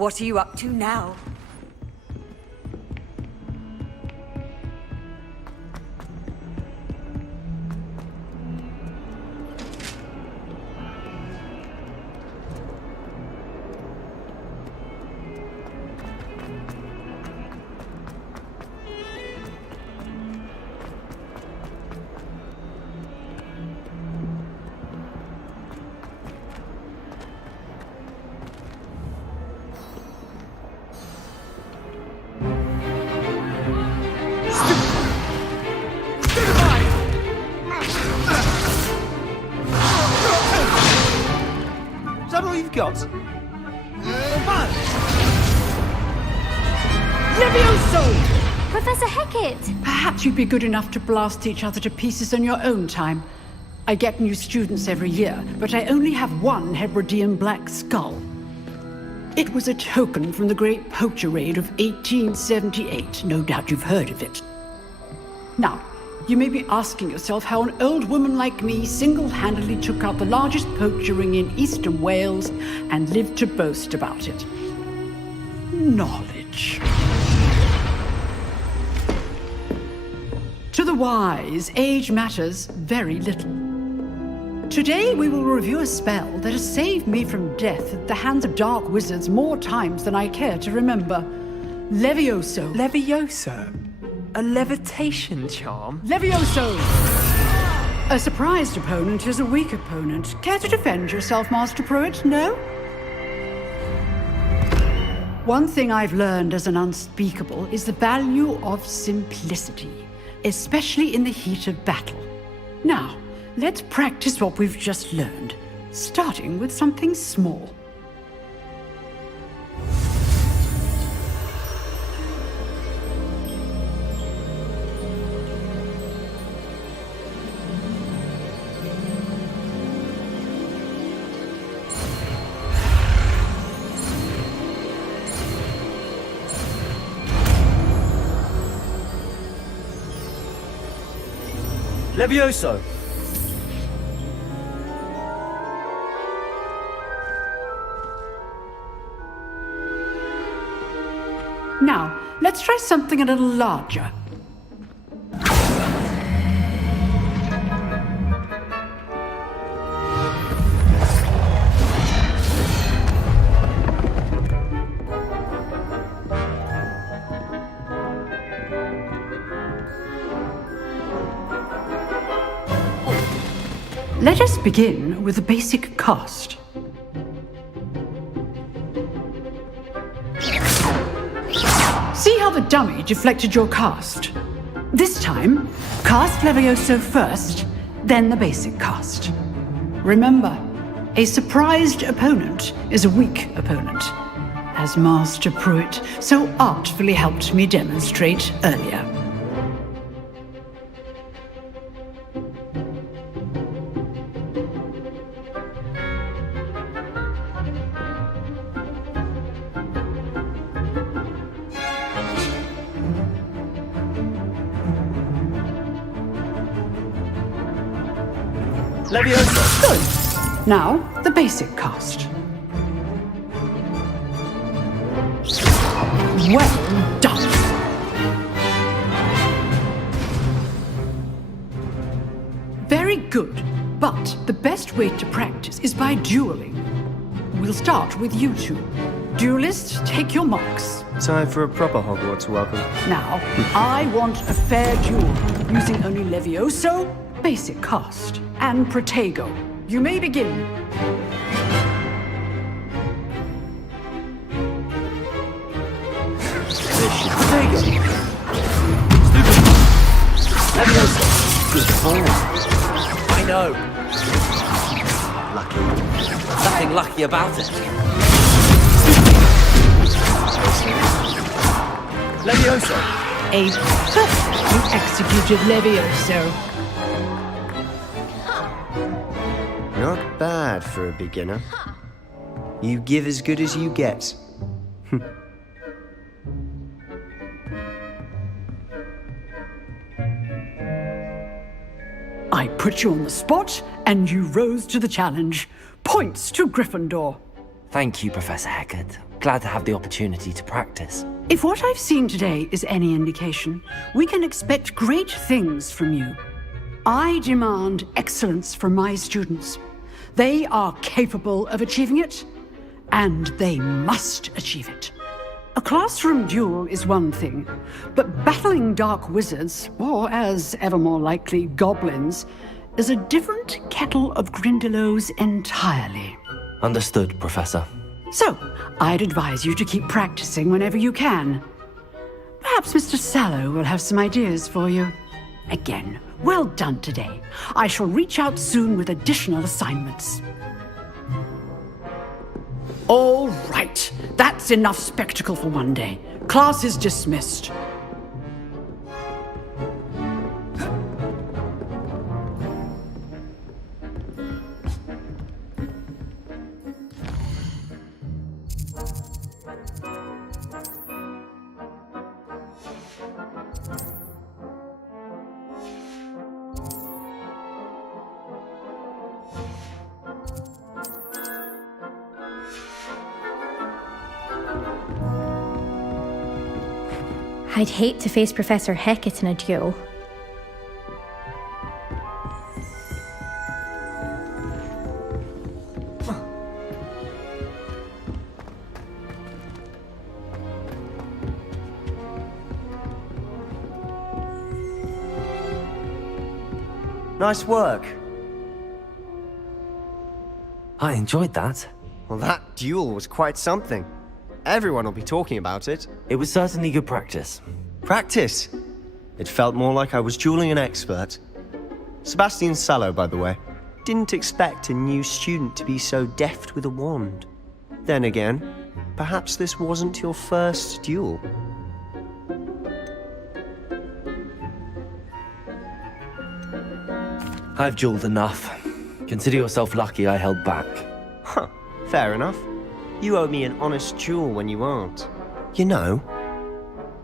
What are you up to now? Is that all you've got? Levioso! Professor Hecat! Perhaps you'd be good enough to blast each other to pieces on your own time. I get new students every year, but I only have one Hebridean black skull. It was a token from the Great Poacher Raid of 1878. No doubt you've heard of it. Now, you may be asking yourself how an old woman like me single-handedly took out the largest poacher ring in eastern Wales and lived to boast about it. Knowledge. To the wise, age matters very little. Today we will review a spell that has saved me from death at the hands of dark wizards more times than I care to remember. Levioso. Levioso? A levitation charm? Levioso! A surprised opponent is a weak opponent. Care to defend yourself, Master Pruitt? No? One thing I've learned as an unspeakable is the value of simplicity, especially in the heat of battle. Now, let's practice what we've just learned, starting with something small. Levioso! Now, let's try something a little larger. Let us begin with the basic cast. See how the dummy deflected your cast? This time, cast Levioso first, then the basic cast. Remember, a surprised opponent is a weak opponent, as Master Pruitt so artfully helped me demonstrate earlier. Levioso! Good. Now, the basic cast. Well done. Very good. But the best way to practice is by dueling. We'll start with you two. Duelists, take your marks. Time for a proper Hogwarts welcome. Now, I want a fair duel, using only Levioso, basic cast, and Protego. You may begin. Good ball. I know. Lucky. Nothing lucky about it. Levioso. A perfectly executed Levioso. Not bad for a beginner. You give as good as you get. I put you on the spot, and you rose to the challenge. Points to Gryffindor. Thank you, Professor Hecat. glad to have the opportunity to practice. If what I've seen today is any indication, we can expect great things from you. I demand excellence from my students. They are capable of achieving it, and they must achieve it. A classroom duel is one thing, but battling dark wizards, or as ever more likely, goblins, is a different kettle of grindylows entirely. Understood, Professor. So, I'd advise you to keep practicing whenever you can. Perhaps Mr. Sallow will have some ideas for you. Again, well done today. I shall reach out soon with additional assignments. All right, that's enough spectacle for one day. Class is dismissed. I'd hate to face Professor Hecat in a duel. Nice work. I enjoyed that. Well, that duel was quite something. Everyone will be talking about it. It was certainly good practice. Practice? It felt more like I was dueling an expert. Sebastian Sallow, by the way. Didn't expect a new student to be so deft with a wand. Then again, perhaps this wasn't your first duel. I've dueled enough. Consider yourself lucky I held back. Huh, fair enough. You owe me an honest duel when you aren't. You know,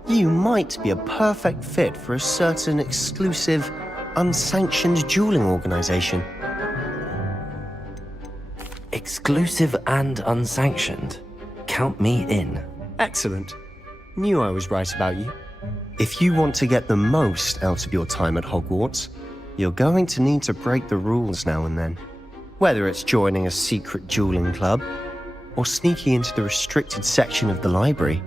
you might be a perfect fit for a certain exclusive, unsanctioned dueling organization. Exclusive and unsanctioned. Count me in. Excellent. Knew I was right about you. If you want to get the most out of your time at Hogwarts, you're going to need to break the rules now and then. Whether it's joining a secret dueling club, or sneaking into the restricted section of the library,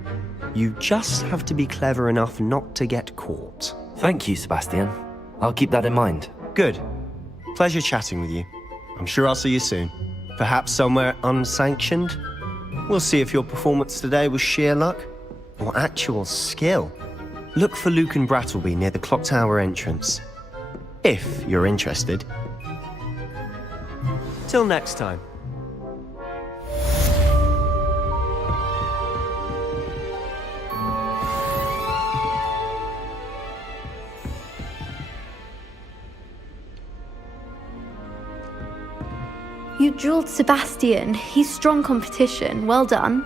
you just have to be clever enough not to get caught. Thank you, Sebastian. I'll keep that in mind. Good. Pleasure chatting with you. I'm sure I'll see you soon. Perhaps somewhere unsanctioned? We'll see if your performance today was sheer luck or actual skill. Look for Luke and Brattleby near the clock tower entrance. If you're interested. Till next time. You dueled Sebastian. He's strong competition. Well done.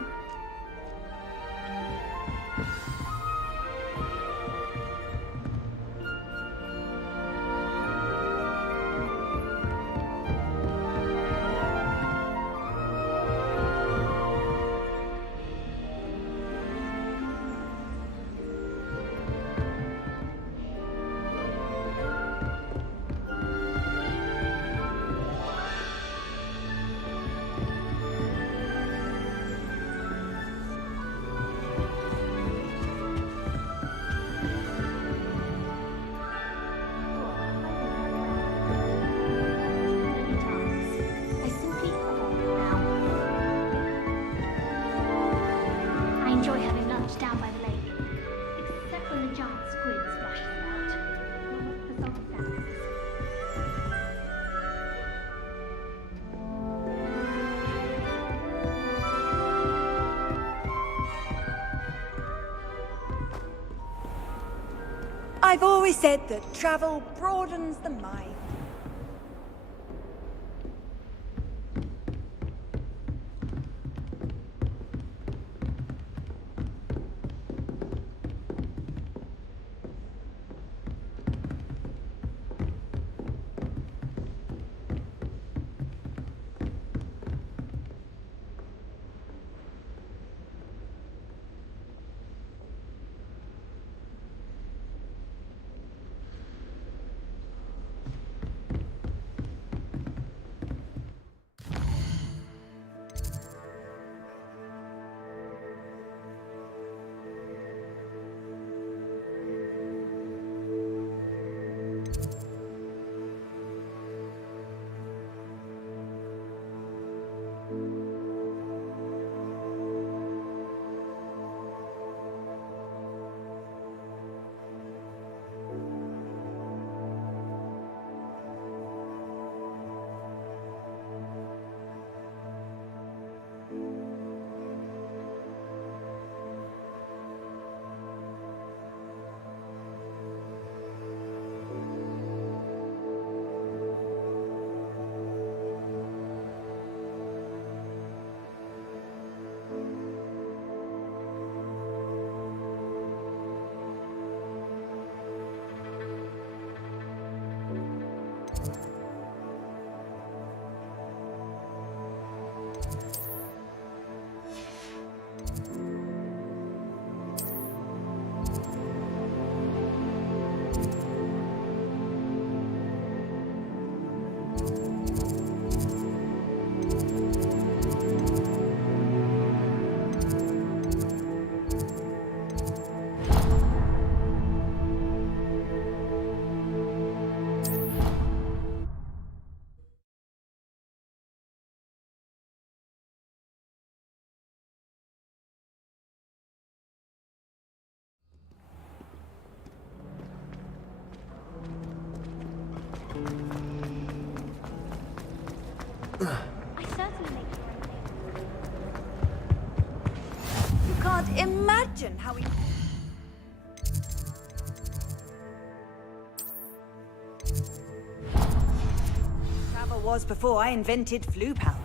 Enjoy having lunch down by the lake, except when the giant squid splashes about. For circumstances. I've always said that travel broadens the mind. I certainly make sure I'm clean. You can't imagine how he... Travel was before I invented flu powder.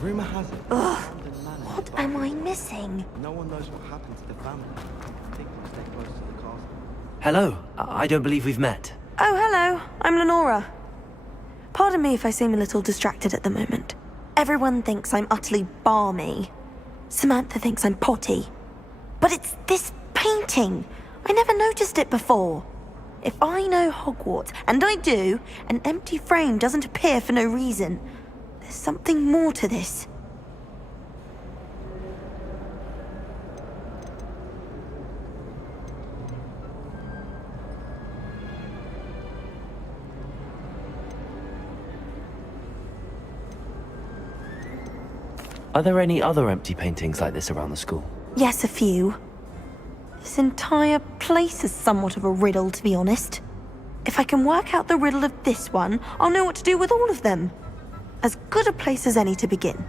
Rumor has it. What am I missing? No one knows what happened to the family. I think we stay close to the castle. Hello. I don't believe we've met. Oh, hello. I'm Lenora. Pardon me if I seem a little distracted at the moment. Everyone thinks I'm utterly balmy. Samantha thinks I'm potty. But it's this painting. I never noticed it before. If I know Hogwarts, and I do, an empty frame doesn't appear for no reason. There's something more to this. Are there any other empty paintings like this around the school? Yes, a few. This entire place is somewhat of a riddle, to be honest. If I can work out the riddle of this one, I'll know what to do with all of them. As good a place as any to begin.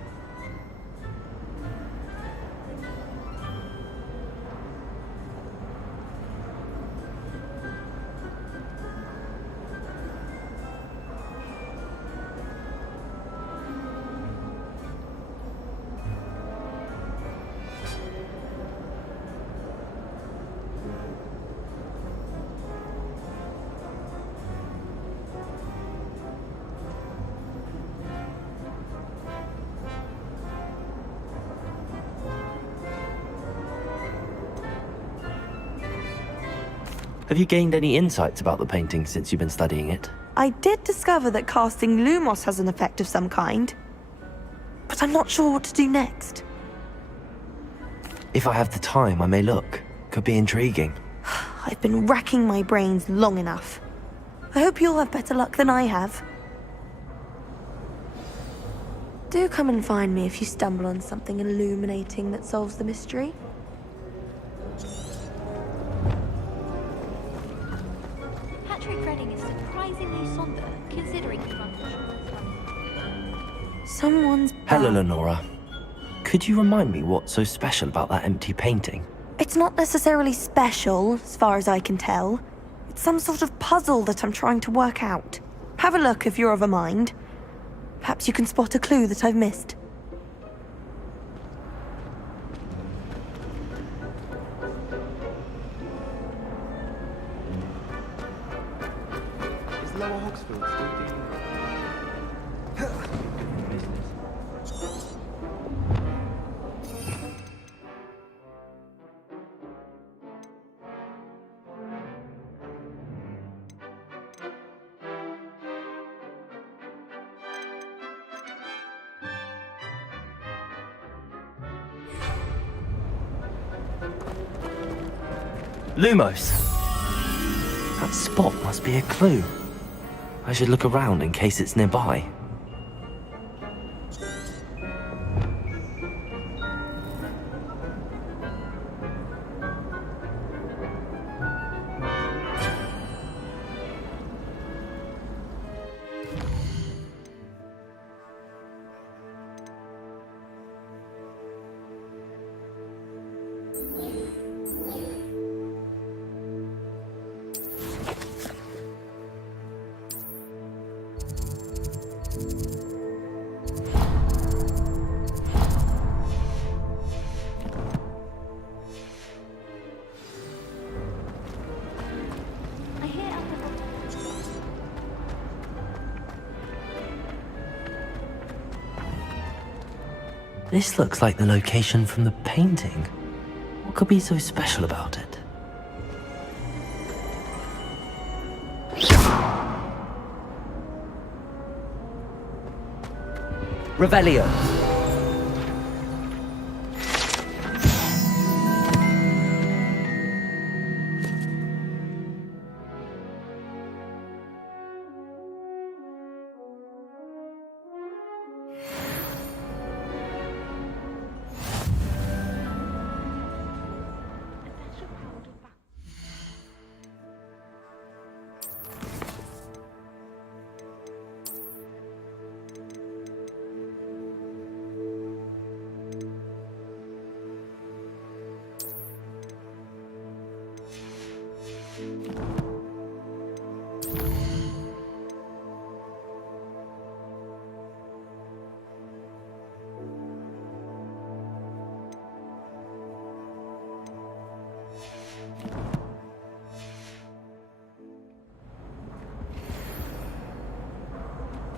Have you gained any insights about the painting since you've been studying it? I did discover that casting Lumos has an effect of some kind. But I'm not sure what to do next. If I have the time, I may look. Could be intriguing. I've been racking my brains long enough. I hope you'll have better luck than I have. Do come and find me if you stumble on something illuminating that solves the mystery. Patrick Redding is surprisingly somber, considering he runs the Someone's Hello, Lenora. Could you remind me what's so special about that empty painting? It's not necessarily special, as far as I can tell. It's some sort of puzzle that I'm trying to work out. Have a look if you're of a mind. Perhaps you can spot a clue that I've missed. Is Lower Hogsfield still dealing with business? Lumos! That spot must be a clue. I should look around in case it's nearby. This looks like the location from the painting. What could be so special about it? Revelio.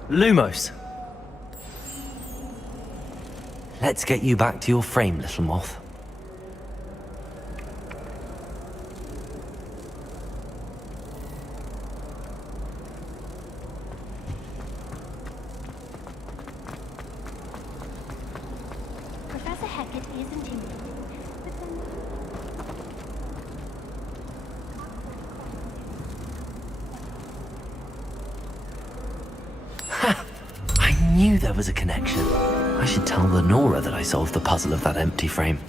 Lumos! Let's get you back to your frame, little moth. Professor Hecat is intimidating, but then... I knew there was a connection. I should tell Lenora that I solved the puzzle of that empty frame.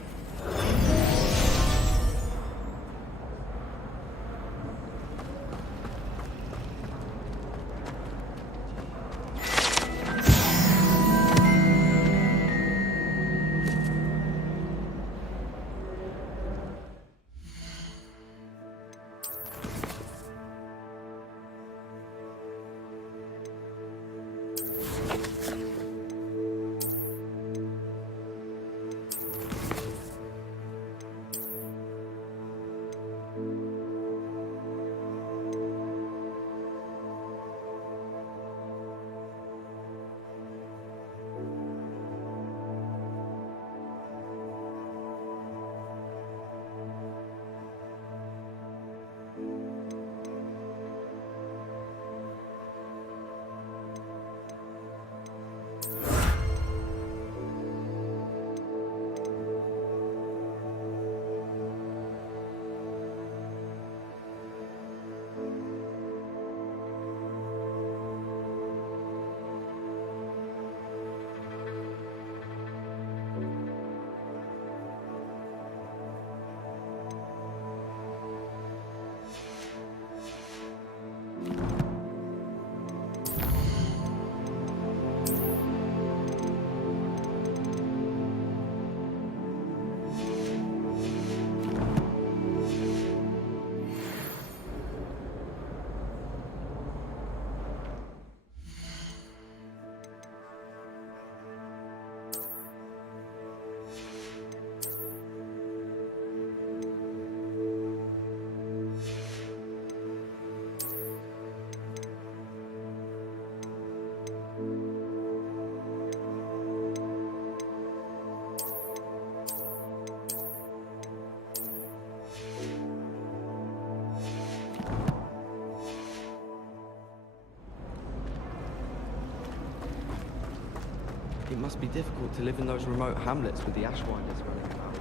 It must be difficult to live in those remote hamlets with the Ashwinders running about.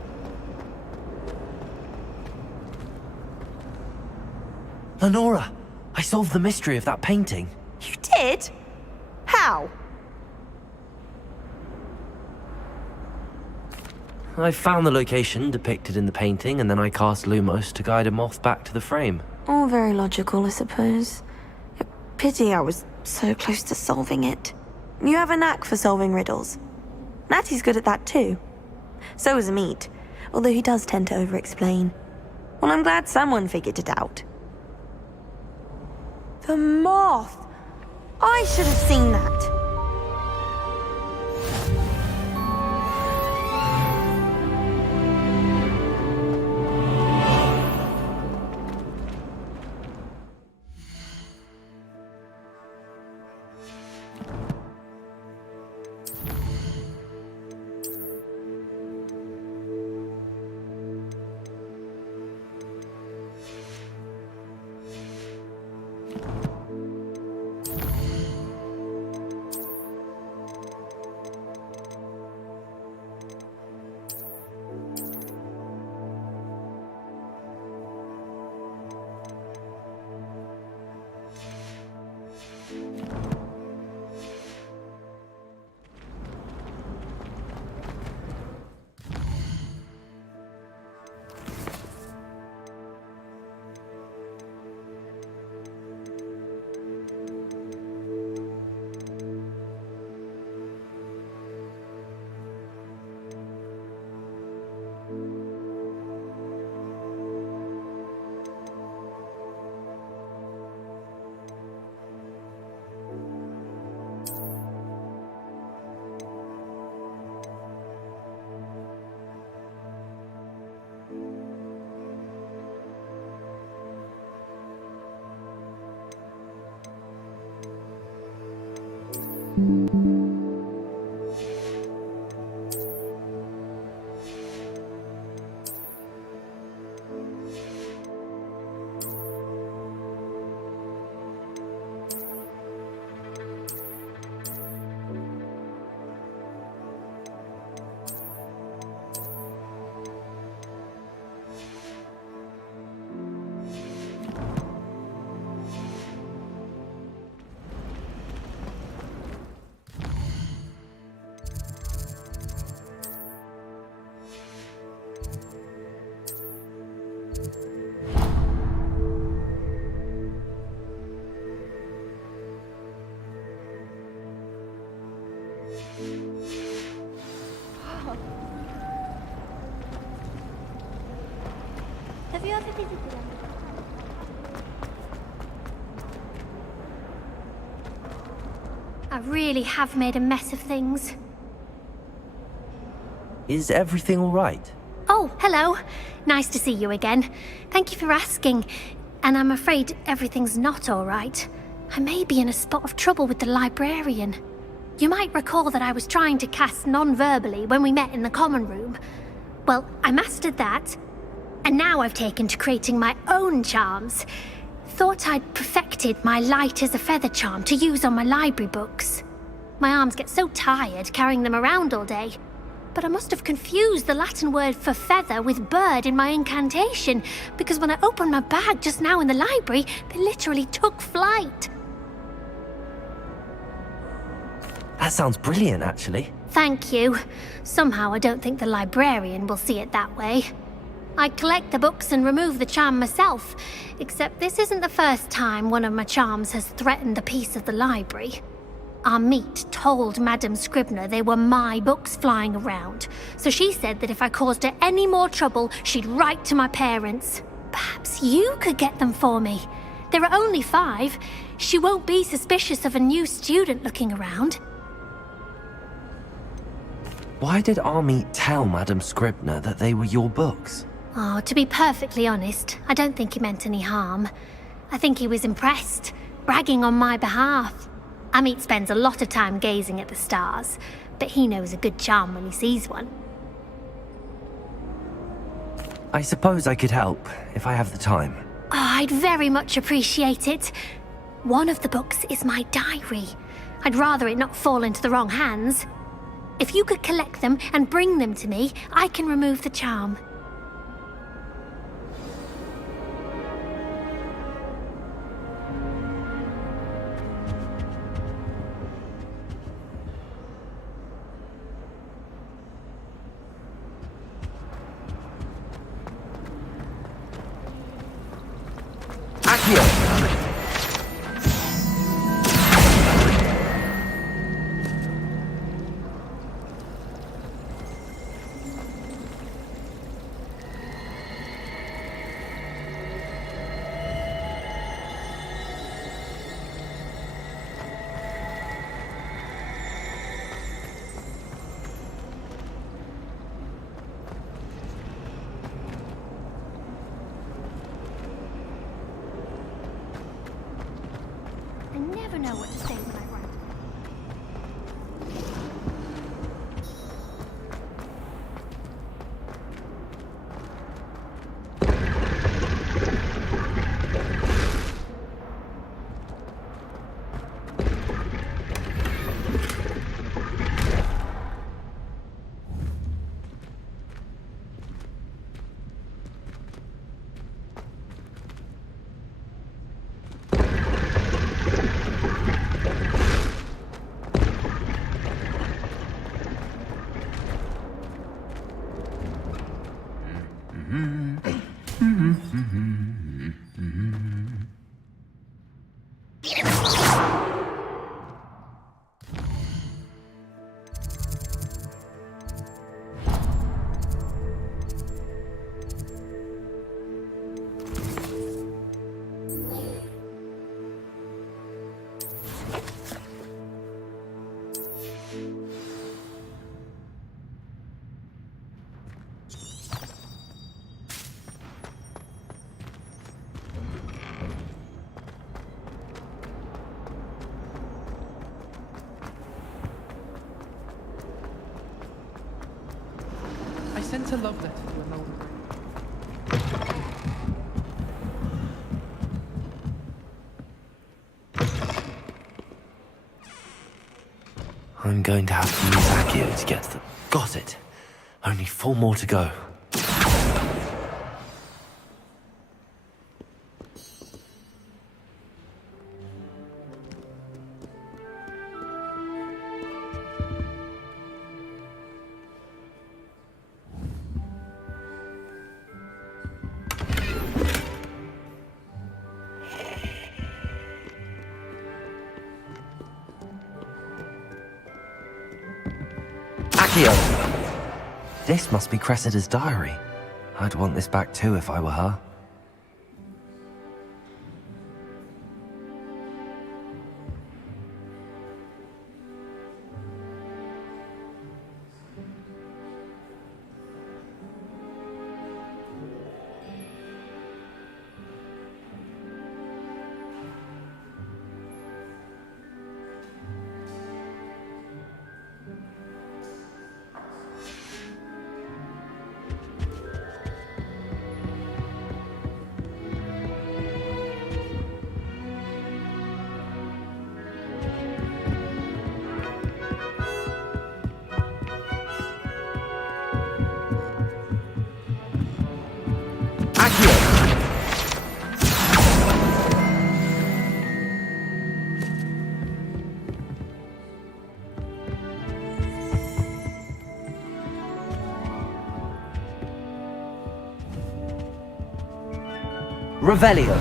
Lenora! I solved the mystery of that painting. You did? How? I found the location depicted in the painting, and then I cast Lumos to guide a moth back to the frame. All very logical, I suppose. A pity I was so close to solving it. You have a knack for solving riddles. Natty's good at that too. So is Amit, although he does tend to over-explain. Well, I'm glad someone figured it out. The moth! I should have seen that. Have you ever visited them? I really have made a mess of things. Is everything all right? Oh, hello. Nice to see you again. Thank you for asking. And I'm afraid everything's not all right. I may be in a spot of trouble with the librarian. You might recall that I was trying to cast non-verbally when we met in the common room. Well, I mastered that. And now I've taken to creating my own charms. Thought I'd perfected my light as a feather charm to use on my library books. My arms get so tired carrying them around all day. But I must have confused the Latin word for feather with bird in my incantation, because when I opened my bag just now in the library, they literally took flight. That sounds brilliant, actually. Thank you. Somehow I don't think the librarian will see it that way. I collect the books and remove the charm myself, except this isn't the first time one of my charms has threatened the peace of the library. Our meet told Madame Scribner they were my books flying around, so she said that if I caused her any more trouble, she'd write to my parents. Perhaps you could get them for me. There are only 5. She won't be suspicious of a new student looking around. Why did Army tell Madame Scribner that they were your books? Oh, to be perfectly honest, I don't think he meant any harm. I think he was impressed, bragging on my behalf. Amit spends a lot of time gazing at the stars, but he knows a good charm when he sees one. I suppose I could help, if I have the time. Oh, I'd very much appreciate it. One of the books is my diary. I'd rather it not fall into the wrong hands. If you could collect them and bring them to me, I can remove the charm. I never know what to say when I write. sent a love letter to Imelda. I'm going to have to use Accio to get to the... Got it. Only 4 more to go. Accio! This must be Cressida's diary. I'd want this back too if I were her. Revelio.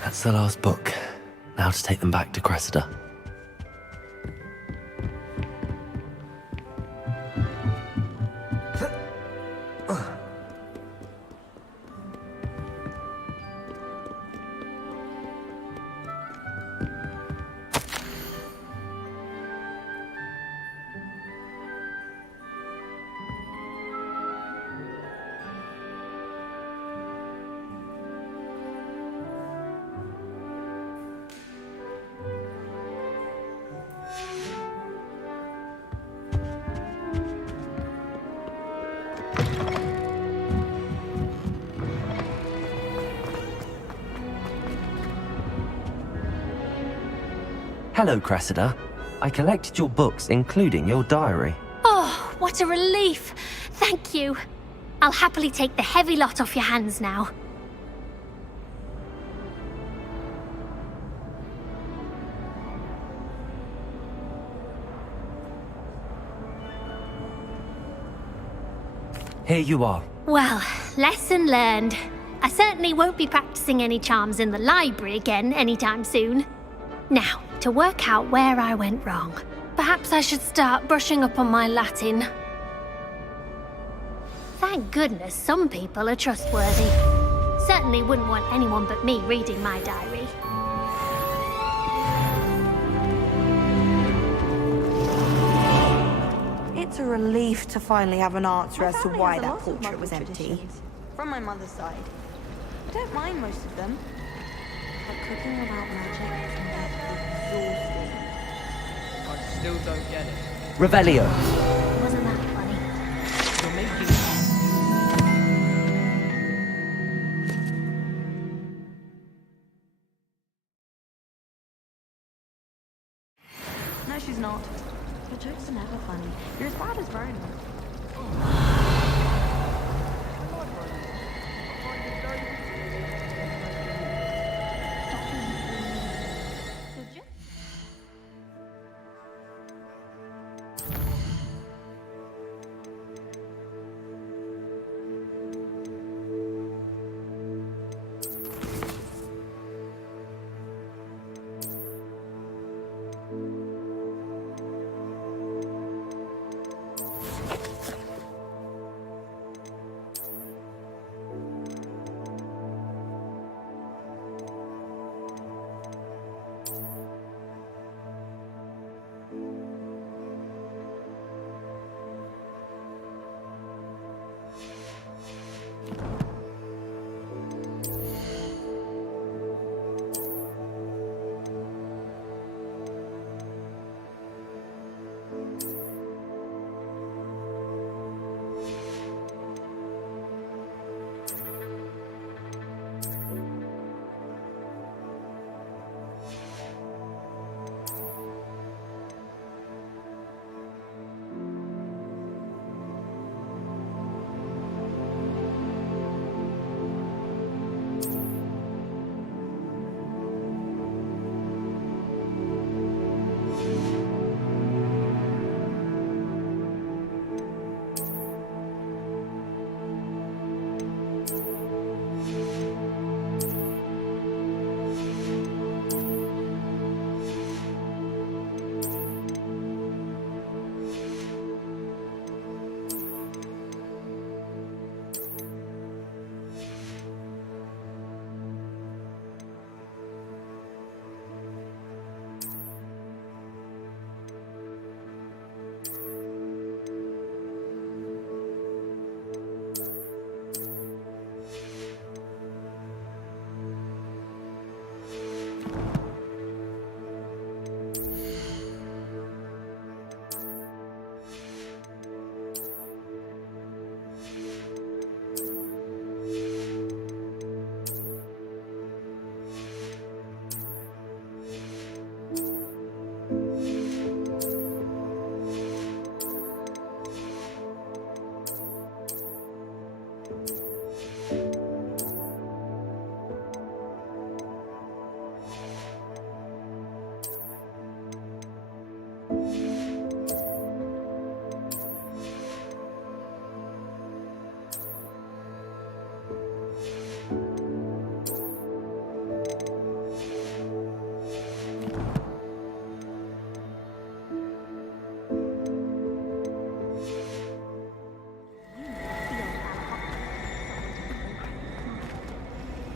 That's the last book. Now to take them back to Cressida. Hello, Cressida. I collected your books, including your diary. Oh, what a relief. Thank you. I'll happily take the heavy lot off your hands now. Here you are. Well, lesson learned. I certainly won't be practicing any charms in the library again anytime soon. Now, to work out where I went wrong. Perhaps I should start brushing up on my Latin. Thank goodness some people are trustworthy. Certainly wouldn't want anyone but me reading my diary. It's a relief to finally have an answer as to why that portrait was empty. From my mother's side. I don't mind most of them. But cooking without magic is exhausting. I still don't get it. Revelio. Wasn't that funny? You're making... No, she's not. Your jokes are never funny. You're as bad as Vernon.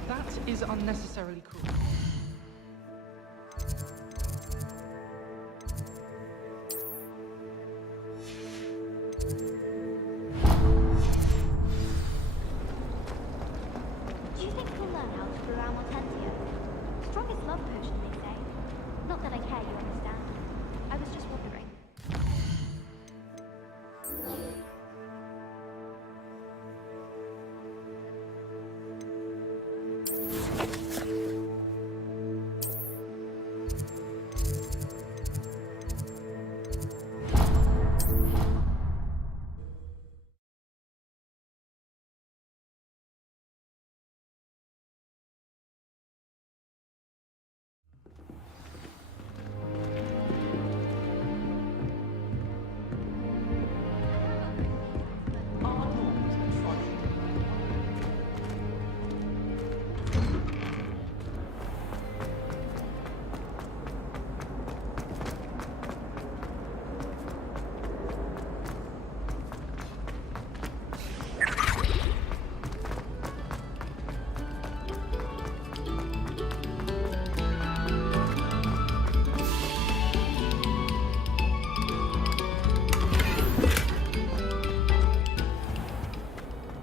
That is unnecessarily cruel. Do you think we'll learn how to brew our Mortentia? Strongest love potion, they say. Not that I care, you understand. I was just wondering.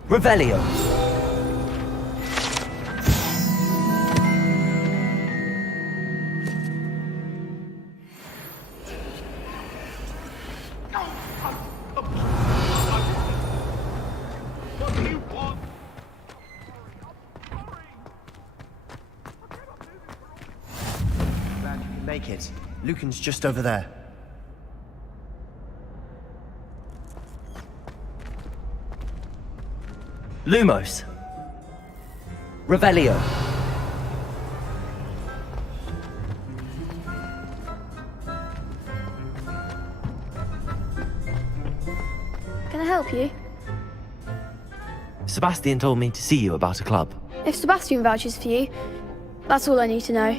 Revelio. Glad you can make it. Lucan's just over there. Lumos. Revelio. Can I help you? Sebastian told me to see you about a club. If Sebastian vouches for you, that's all I need to know.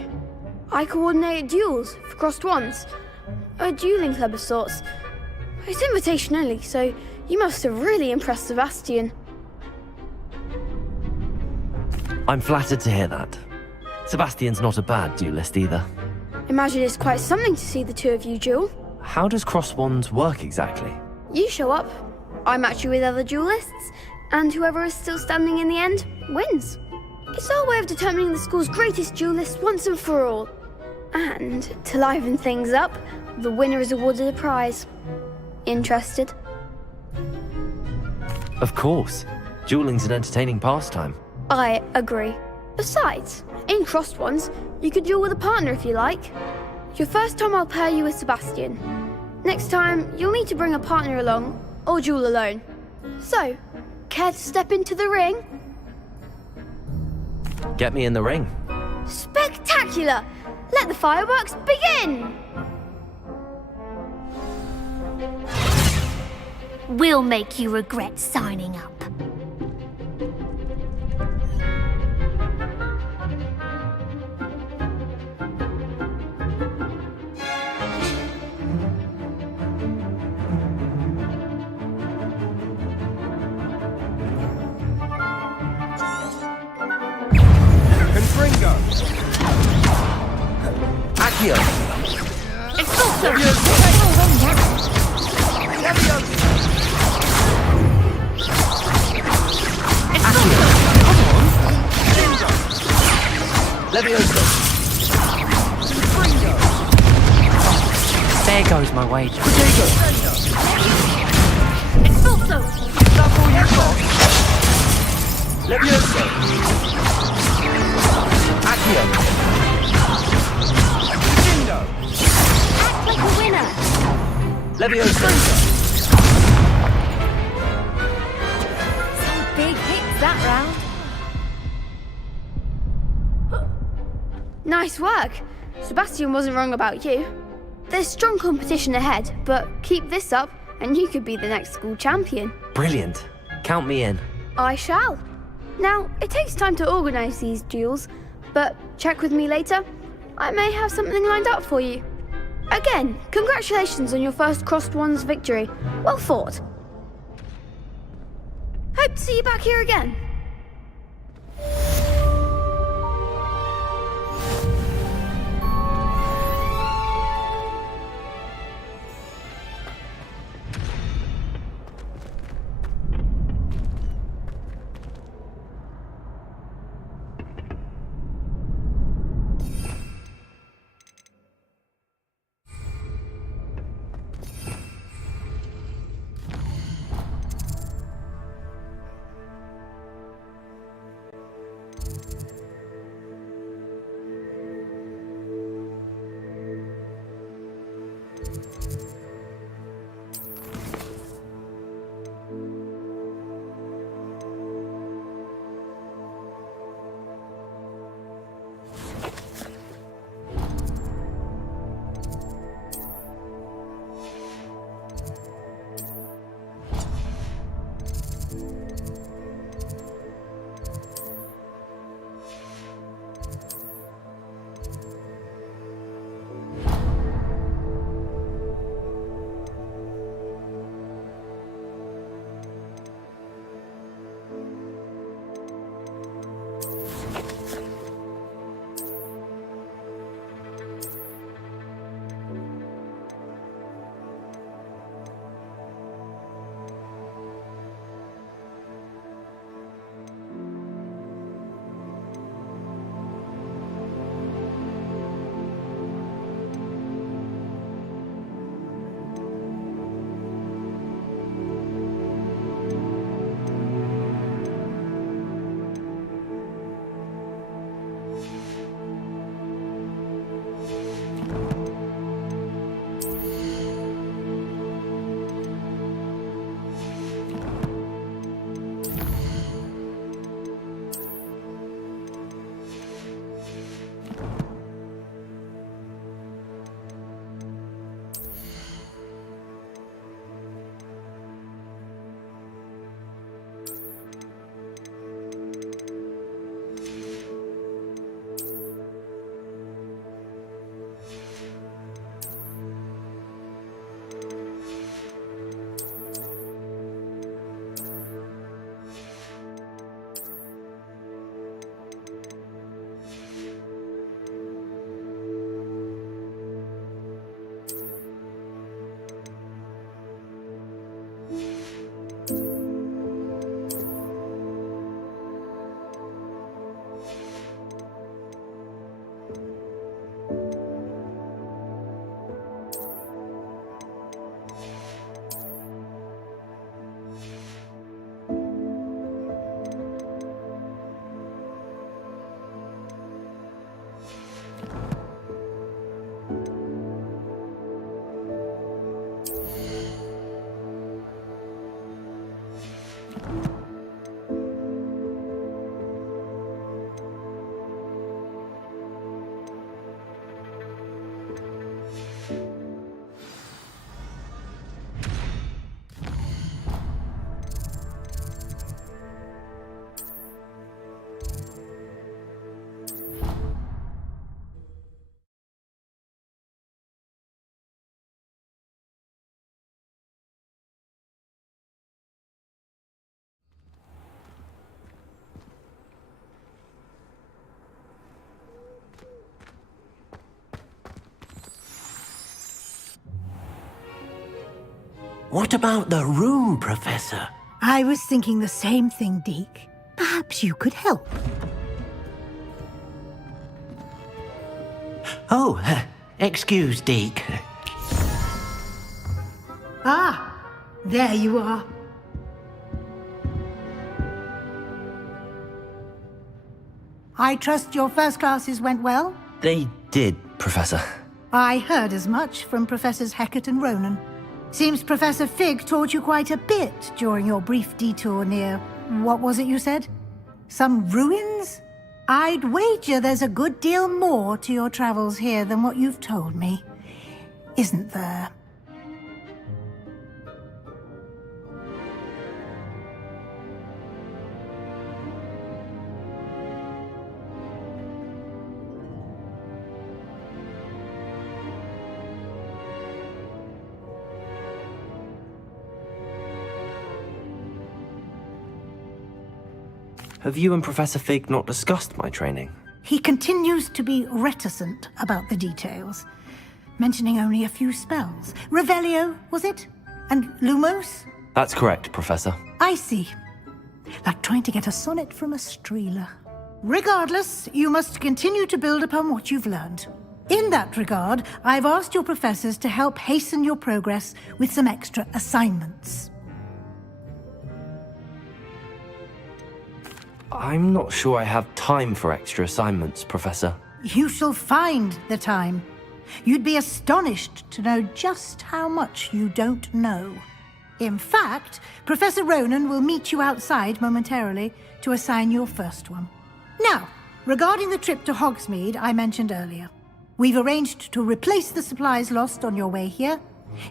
I coordinate duels for crossed wands. A dueling club of sorts. It's invitation only, so you must have really impressed Sebastian. I'm flattered to hear that. Sebastian's not a bad duelist either. Imagine it's quite something to see the two of you duel. How does cross wands work exactly? You show up, I match you with other duelists, and whoever is still standing in the end wins. It's our way of determining the school's greatest duelist once and for all. And to liven things up, the winner is awarded a prize. Interested? Of course. Dueling's an entertaining pastime. I agree. Besides, in crossed ones, you could duel with a partner if you like. Your first time I'll pair you with Sebastian. Next time, you'll need to bring a partner along, or duel alone. So, care to step into the ring? Get me in the ring. Spectacular! Let the fireworks begin! We'll make you regret signing up. Confringo! Accio! Expulso! Levioso! There goes my wager. Expulso! That's all you've got? Levioso! Accio! Lindo! Act like a winner! Levioso! Some big hits That's that round. Nice work. Sebastian wasn't wrong about you. There's strong competition ahead, but keep this up and you could be the next school champion. Brilliant. Count me in. I shall. Now, it takes time to organise these duels, but check with me later. I may have something lined up for you. Again, congratulations on your first Crossed Wands victory. Well fought. Hope to see you back here again. What about the room, Professor? I was thinking the same thing, Deke. Perhaps you could help. Oh, excuse, Deke. Ah, there you are. I trust your first classes went well? They did, Professor. I heard as much from Professors Hecat and Ronan. Seems Professor Fig taught you quite a bit during your brief detour near What was it you said? Some ruins? I'd wager there's a good deal more to your travels here than what you've told me. Isn't there? Have you and Professor Fig not discussed my training? He continues to be reticent about the details, mentioning only a few spells. Revelio, was it? And Lumos? That's correct, Professor. I see. Like trying to get a sonnet from a streeler. Regardless, you must continue to build upon what you've learned. In that regard, I've asked your professors to help hasten your progress with some extra assignments. I'm not sure I have time for extra assignments, Professor. You shall find the time. You'd be astonished to know just how much you don't know. In fact, Professor Ronan will meet you outside momentarily to assign your first one. Now, regarding the trip to Hogsmeade I mentioned earlier, we've arranged to replace the supplies lost on your way here,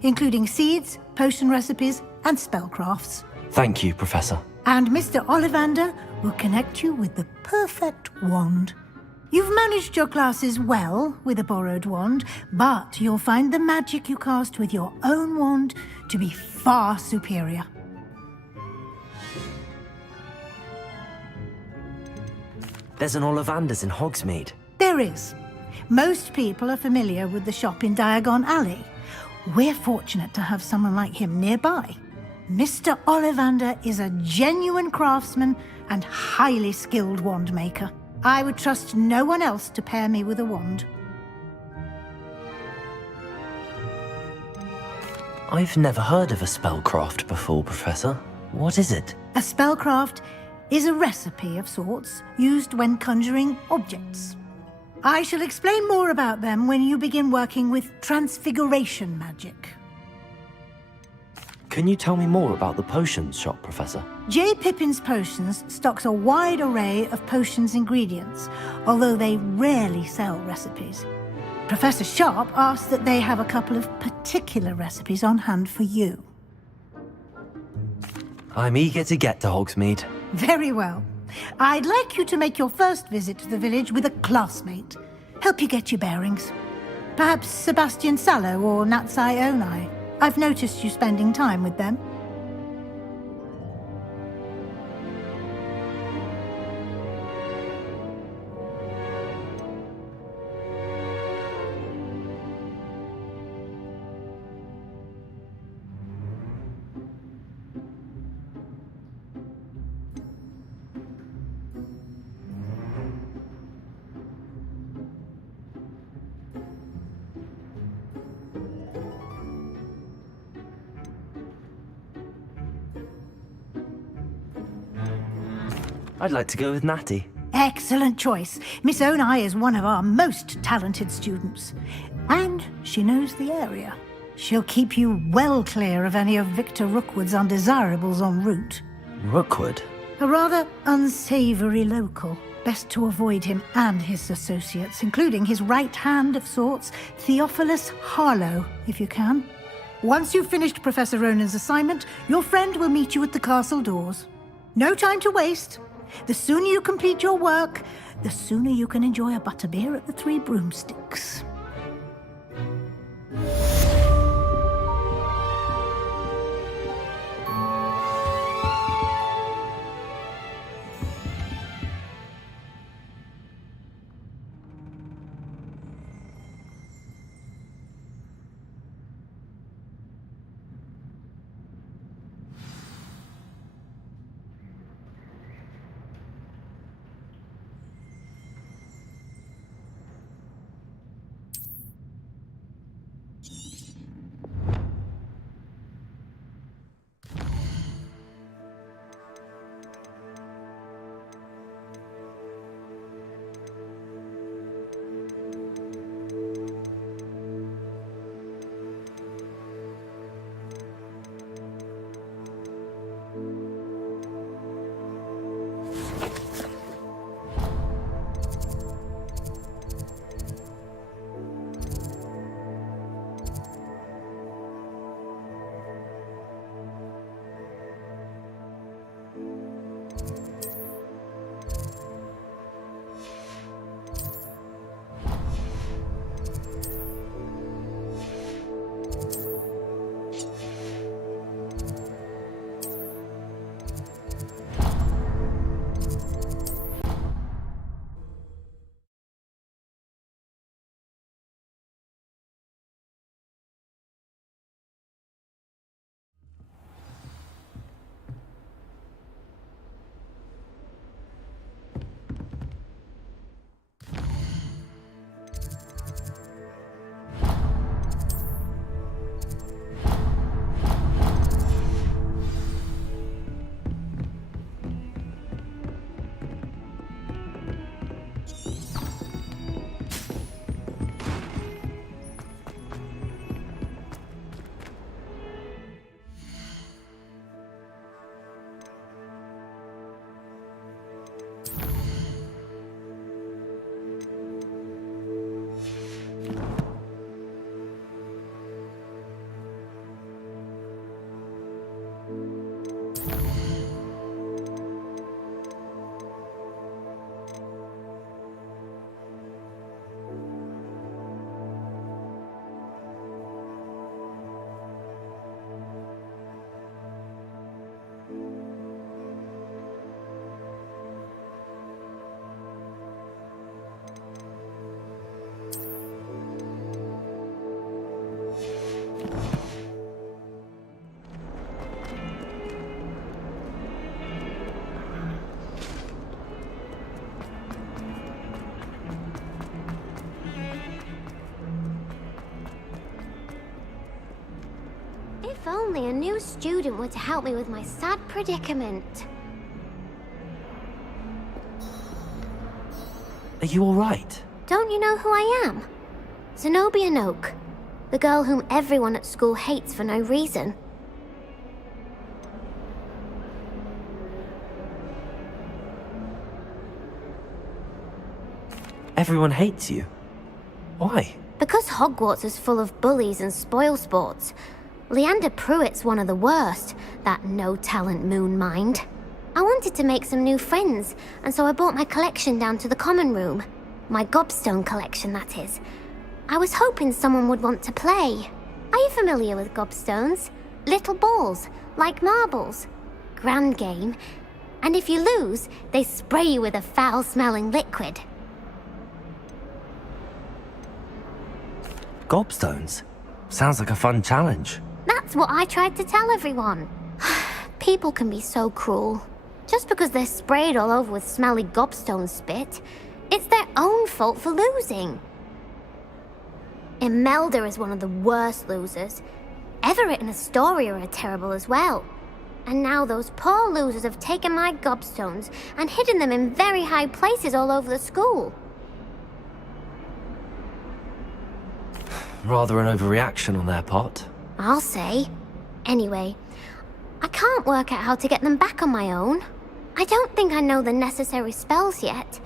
including seeds, potion recipes, and spellcrafts. Thank you, Professor. And Mr. Ollivander will connect you with the perfect wand. You've managed your classes well with a borrowed wand, but you'll find the magic you cast with your own wand to be far superior. There's an Ollivander's in Hogsmeade. There is. Most people are familiar with the shop in Diagon Alley. We're fortunate to have someone like him nearby. Mr. Ollivander is a genuine craftsman and highly skilled wand maker. I would trust no one else to pair me with a wand. I've never heard of a spellcraft before, Professor. What is it? A spellcraft is a recipe of sorts used when conjuring objects. I shall explain more about them when you begin working with transfiguration magic. Can you tell me more about the potions shop, Professor? J. Pippin's Potions stocks a wide array of potions ingredients, although they rarely sell recipes. Professor Sharp asks that they have a couple of particular recipes on hand for you. I'm eager to get to Hogsmeade. Very well. I'd like you to make your first visit to the village with a classmate. Help you get your bearings. Perhaps Sebastian Sallow or Natsai Onai. I've noticed you spending time with them. I'd like to go with Natty. Excellent choice. Miss Onai is one of our most talented students. And she knows the area. She'll keep you well clear of any of Victor Rookwood's undesirables en route. Rookwood? A rather unsavory local. Best to avoid him and his associates, including his right hand of sorts, Theophilus Harlow, if you can. Once you've finished Professor Ronan's assignment, your friend will meet you at the castle doors. No time to waste. The sooner you complete your work, the sooner you can enjoy a butterbeer at the Three Broomsticks. If only a new student were to help me with my sad predicament. Are you alright? Don't you know who I am? Zenobia Noak, the girl whom everyone at school hates for no reason. Everyone hates you. Why? Because Hogwarts is full of bullies and spoilsports. Leander Pruitt's one of the worst, that no-talent moon mind. I wanted to make some new friends, and so I brought my collection down to the common room. My gobstone collection, that is. I was hoping someone would want to play. Are you familiar with gobstones? Little balls, like marbles. Grand game. And if you lose, they spray you with a foul-smelling liquid. Gobstones? Sounds like a fun challenge. That's what I tried to tell everyone. People can be so cruel. Just because they're sprayed all over with smelly gobstone spit, it's their own fault for losing. Imelda is one of the worst losers. Everett and Astoria are terrible as well. And now those poor losers have taken my gobstones and hidden them in very high places all over the school. Rather an overreaction on their part. I'll say. Anyway, I can't work out how to get them back on my own. I don't think I know the necessary spells yet.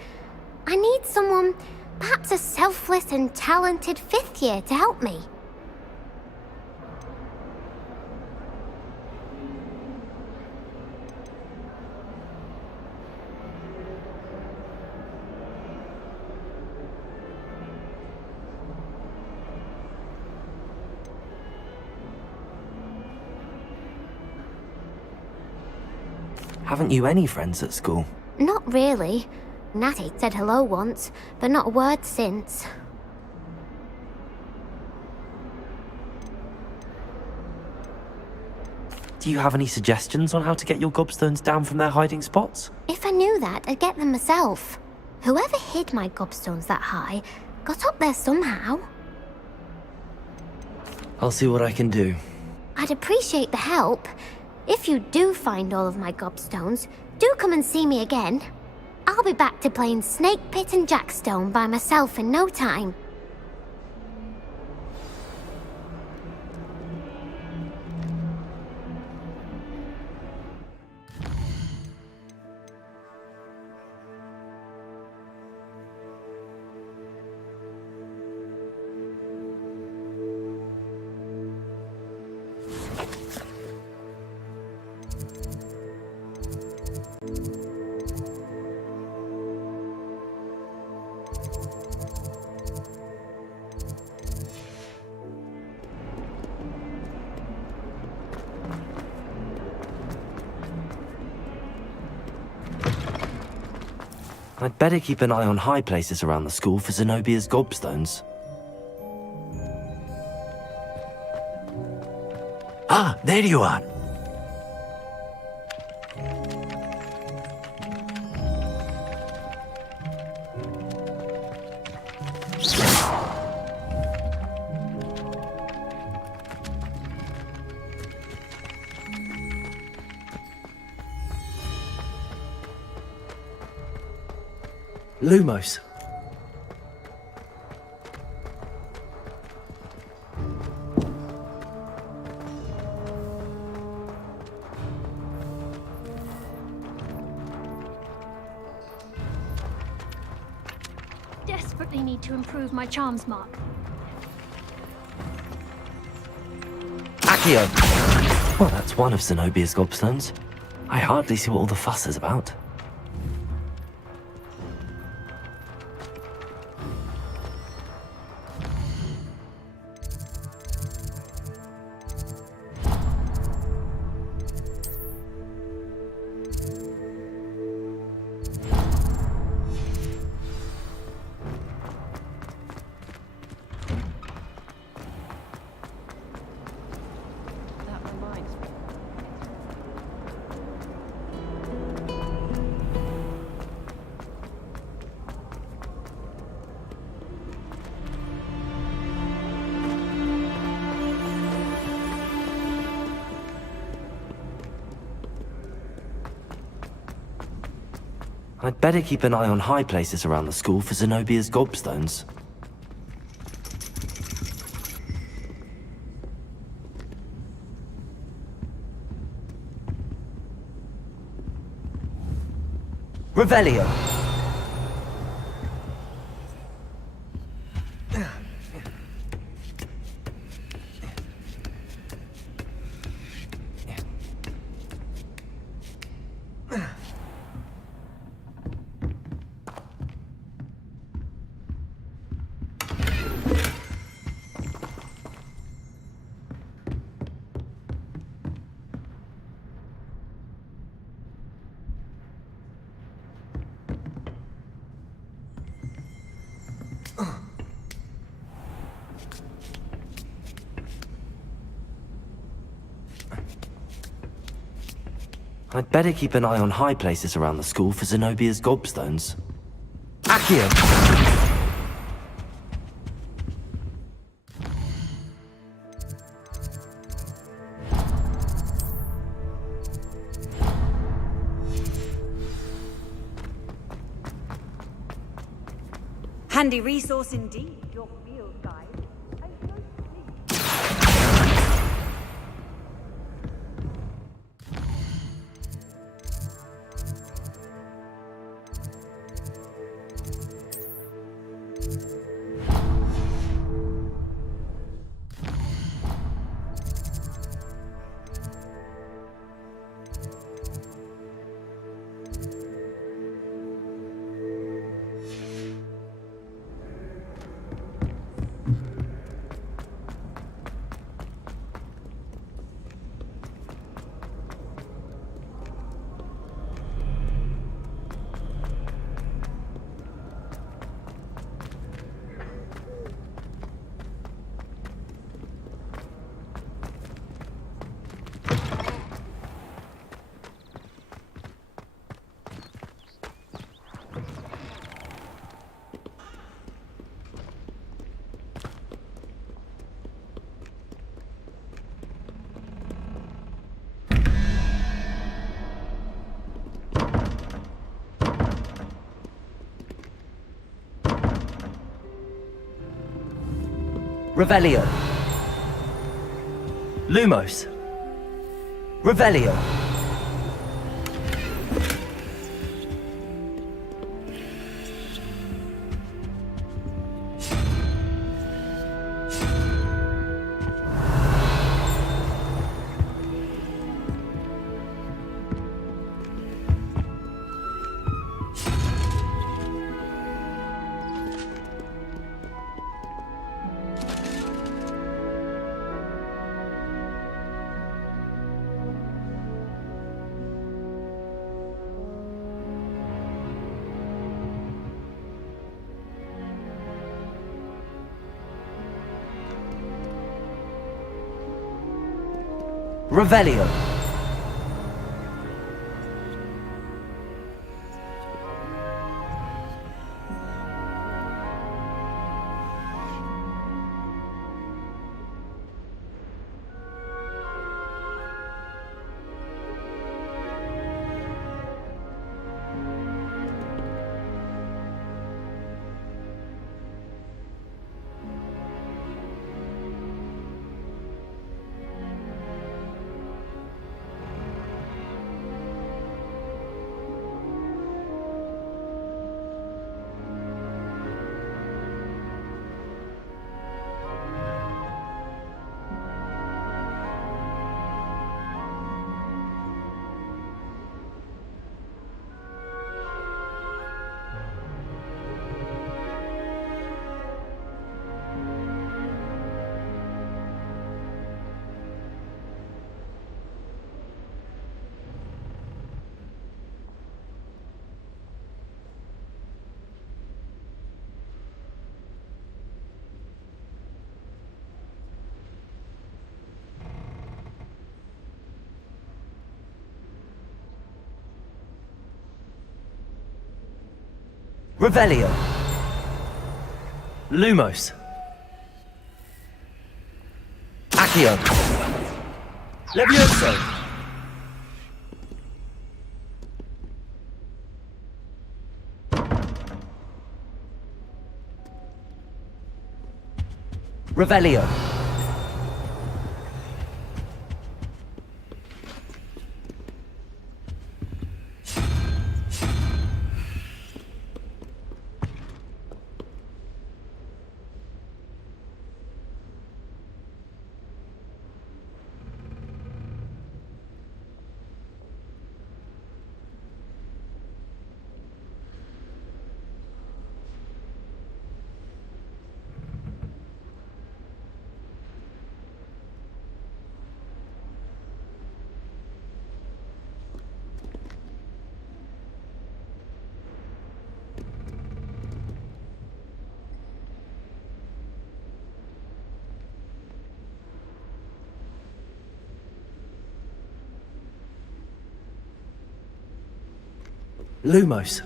I need someone, perhaps a selfless and talented fifth year to help me. Haven't you any friends at school? Not really. Natty said hello once, but not a word since. Do you have any suggestions on how to get your gobstones down from their hiding spots? If I knew that, I'd get them myself. Whoever hid my gobstones that high got up there somehow. I'll see what I can do. I'd appreciate the help. If you do find all of my gobstones, do come and see me again. I'll be back to playing Snake Pit and Jackstone by myself in no time. I'd better keep an eye on high places around the school for Zenobia's gobstones. Ah, there you are. Lumos. Desperately need to improve my charms mark. Accio! Well, that's one of Zenobia's gobstones. I hardly see what all the fuss is about. That reminds me. I'd better keep an eye on high places around the school for Zenobia's gobstones. Revelio. I'd better keep an eye on high places around the school for Zenobia's gobstones. Accio. Handy resource indeed, your field guide. Revelio. Lumos. Revelio. Revelio. Revelio. Lumos. Accio. Levioso. Revelio. Lumos.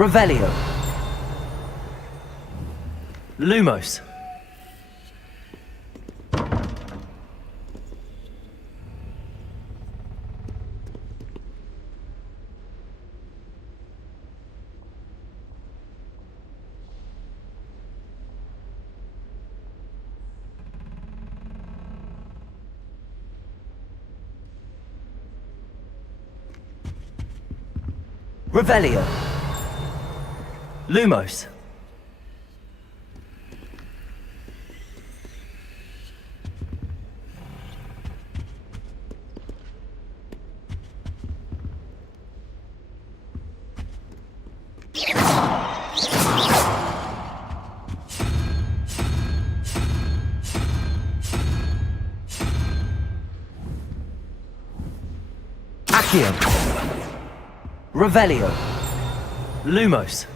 Revelio. Lumos. Revelio. Lumos. Accio. Revelio. Lumos.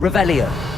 Revelio.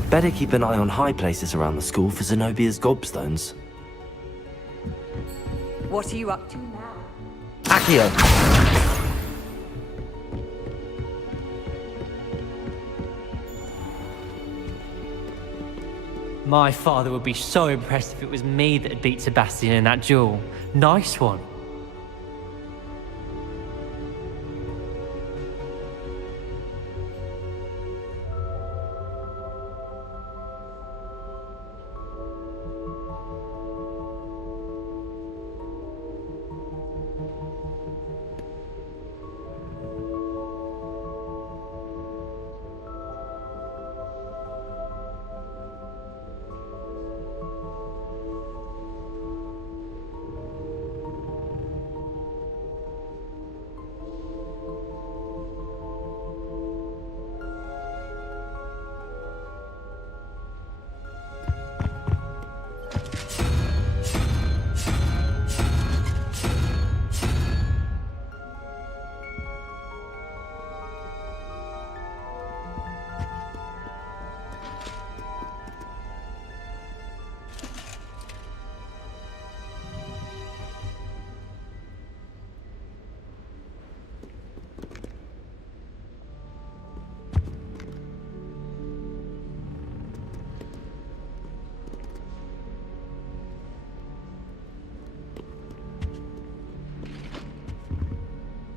I'd better keep an eye on high places around the school for Zenobia's gobstones. What are you up to now? Accio! My father would be so impressed if it was me that had beat Sebastian in that duel. Nice one.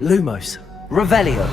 Lumos. Revelio.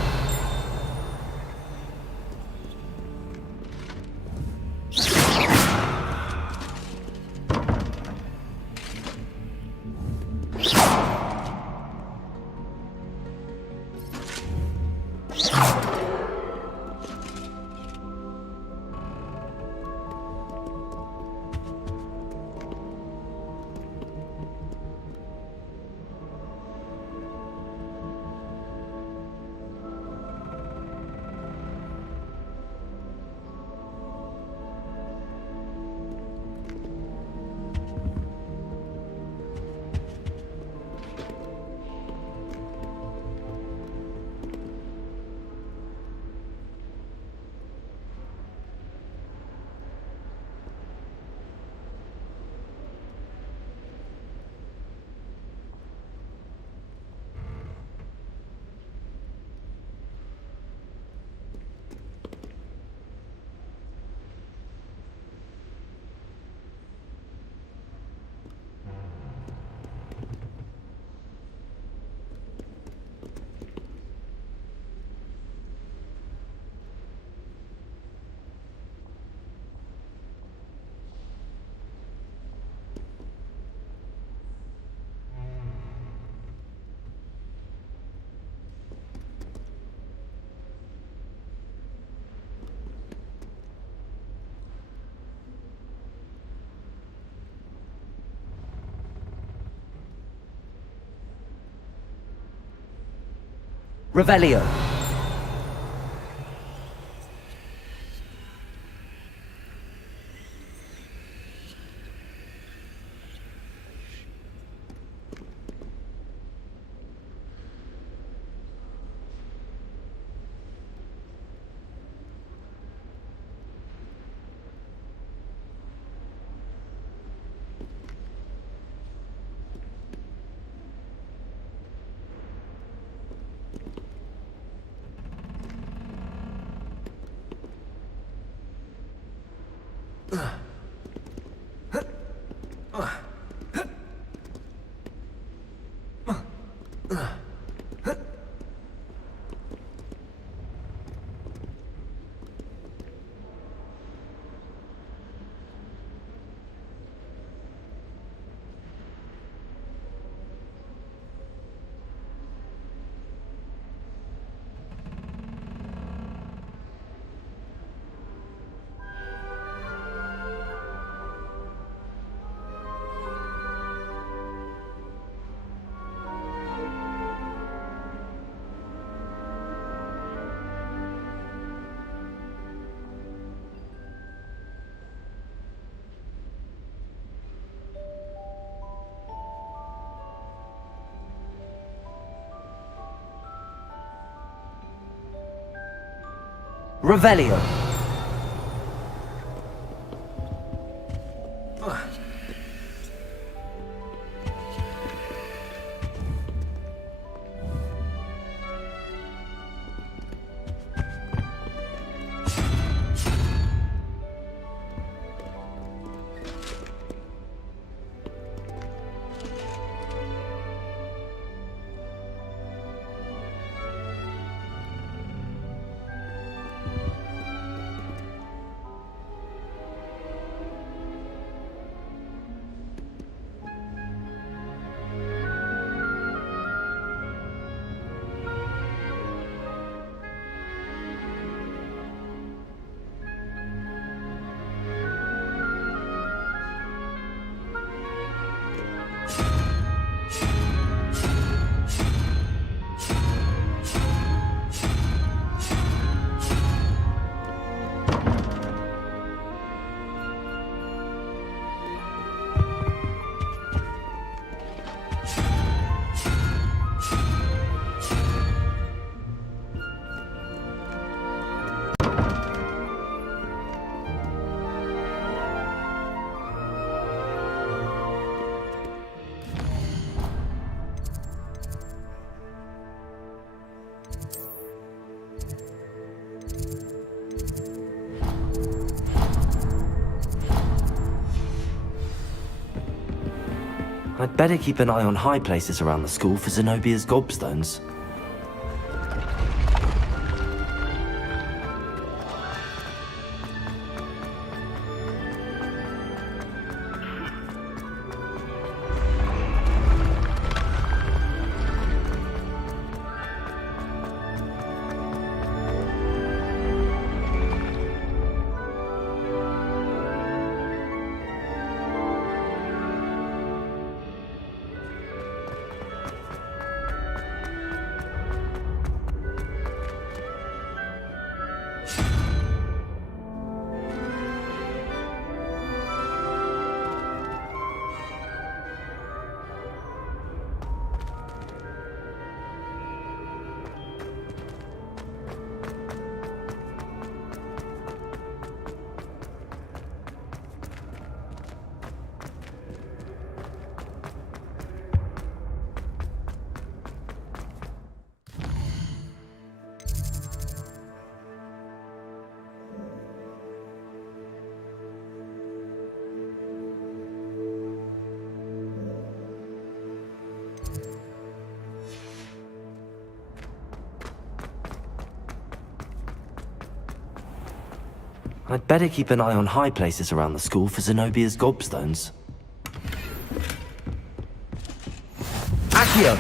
Revelio. Revelio. I'd better keep an eye on high places around the school for Zenobia's gobstones. I'd better keep an eye on high places around the school for Zenobia's gobstones. Accio!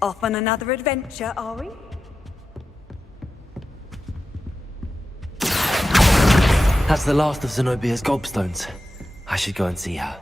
Off on another adventure, are we? That's the last of Zenobia's gobstones. I should go and see her.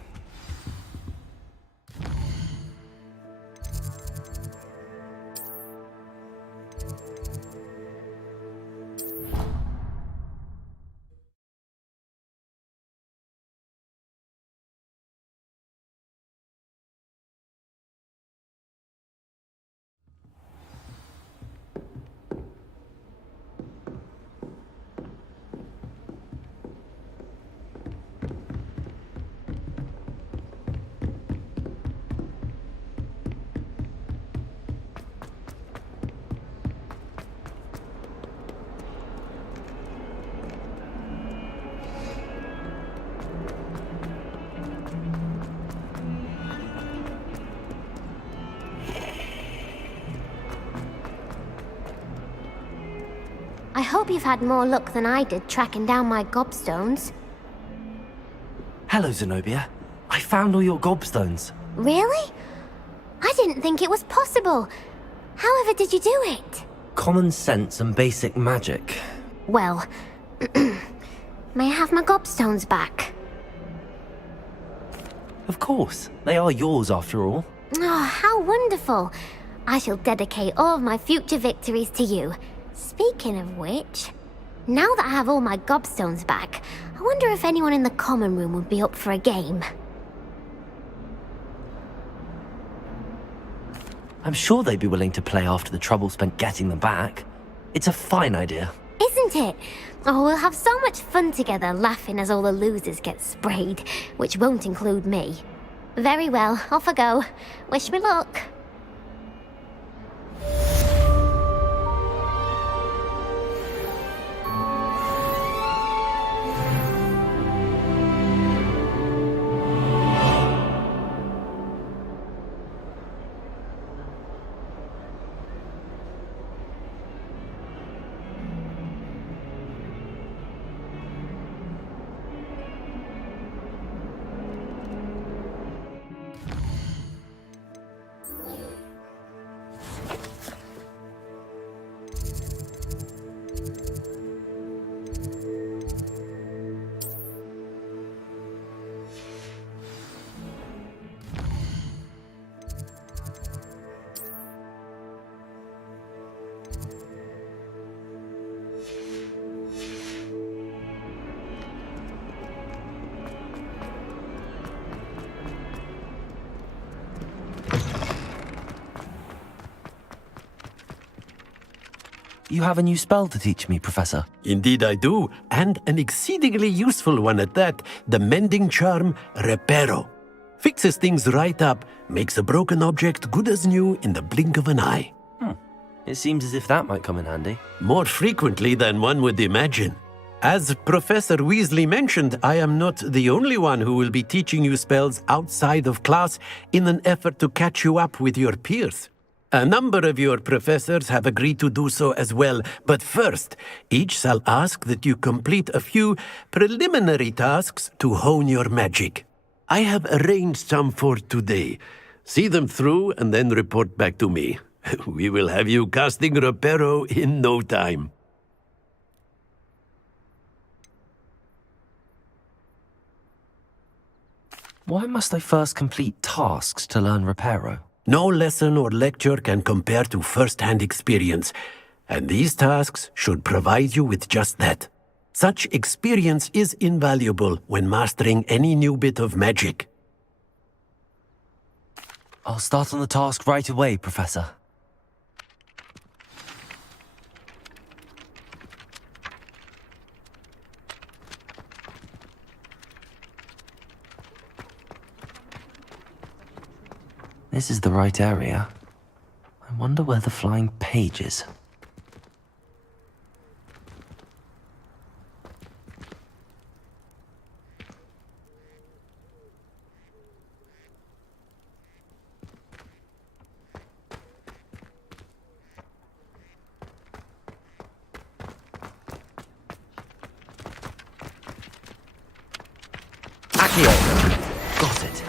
I hope you've had more luck than I did tracking down my gobstones. Hello, Zenobia. I found all your gobstones. Really? I didn't think it was possible. However did you do it? Common sense and basic magic. Well, may I have my gobstones back? Of course. They are yours after all. Oh, how wonderful. I shall dedicate all of my future victories to you. Speaking of which, now that I have all my gobstones back, I wonder if anyone in the common room would be up for a game. I'm sure they'd be willing to play after the trouble spent getting them back. It's a fine idea. Isn't it? Oh, we'll have so much fun together laughing as all the losers get sprayed, which won't include me. Very well, off I go. Wish me luck. You have a new spell to teach me, Professor. Indeed I do, and an exceedingly useful one at that, the mending charm Reparo. Fixes things right up, makes a broken object good as new in the blink of an eye. It seems as if that might come in handy. More frequently than one would imagine. As Professor Weasley mentioned, I am not the only one who will be teaching you spells outside of class in an effort to catch you up with your peers. A number of your professors have agreed to do so as well, but first, each shall ask that you complete a few preliminary tasks to hone your magic. I have arranged some for today. See them through and then report back to me. We will have you casting Reparo in no time. Why must I first complete tasks to learn Reparo? No lesson or lecture can compare to first-hand experience, and these tasks should provide you with just that. Such experience is invaluable when mastering any new bit of magic. I'll start on the task right away, Professor. This is the right area. I wonder where the flying page is. Accio! Got it.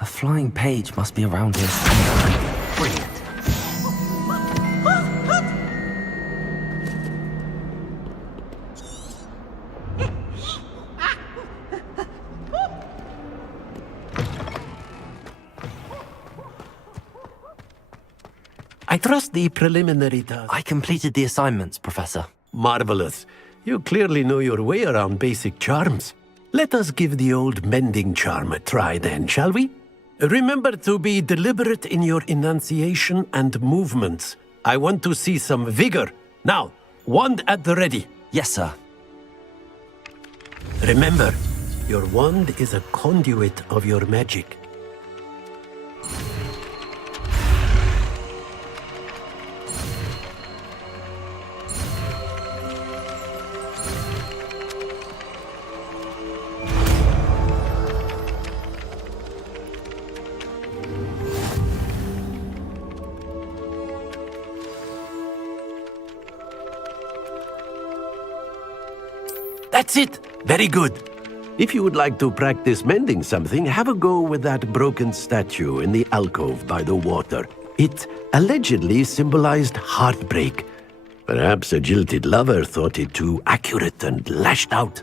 A flying page must be around here somewhere. Brilliant. I trust the preliminary task. I completed the assignments, Professor. Marvelous. You clearly know your way around basic charms. Let us give the old mending charm a try then, shall we? Remember to be deliberate in your enunciation and movements. I want to see some vigor. Now, wand at the ready. Yes, sir. Remember, your wand is a conduit of your magic. That's it! Very good. If you would like to practice mending something, have a go with that broken statue in the alcove by the water. It allegedly symbolized heartbreak. Perhaps a jilted lover thought it too accurate and lashed out.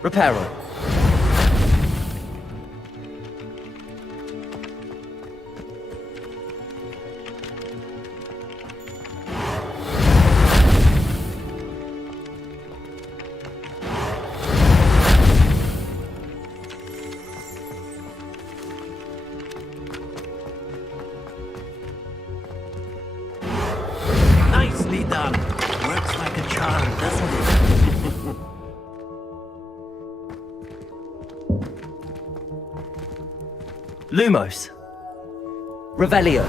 Reparo. Nicely done. Works like a charm, doesn't it? Lumos. Revelio.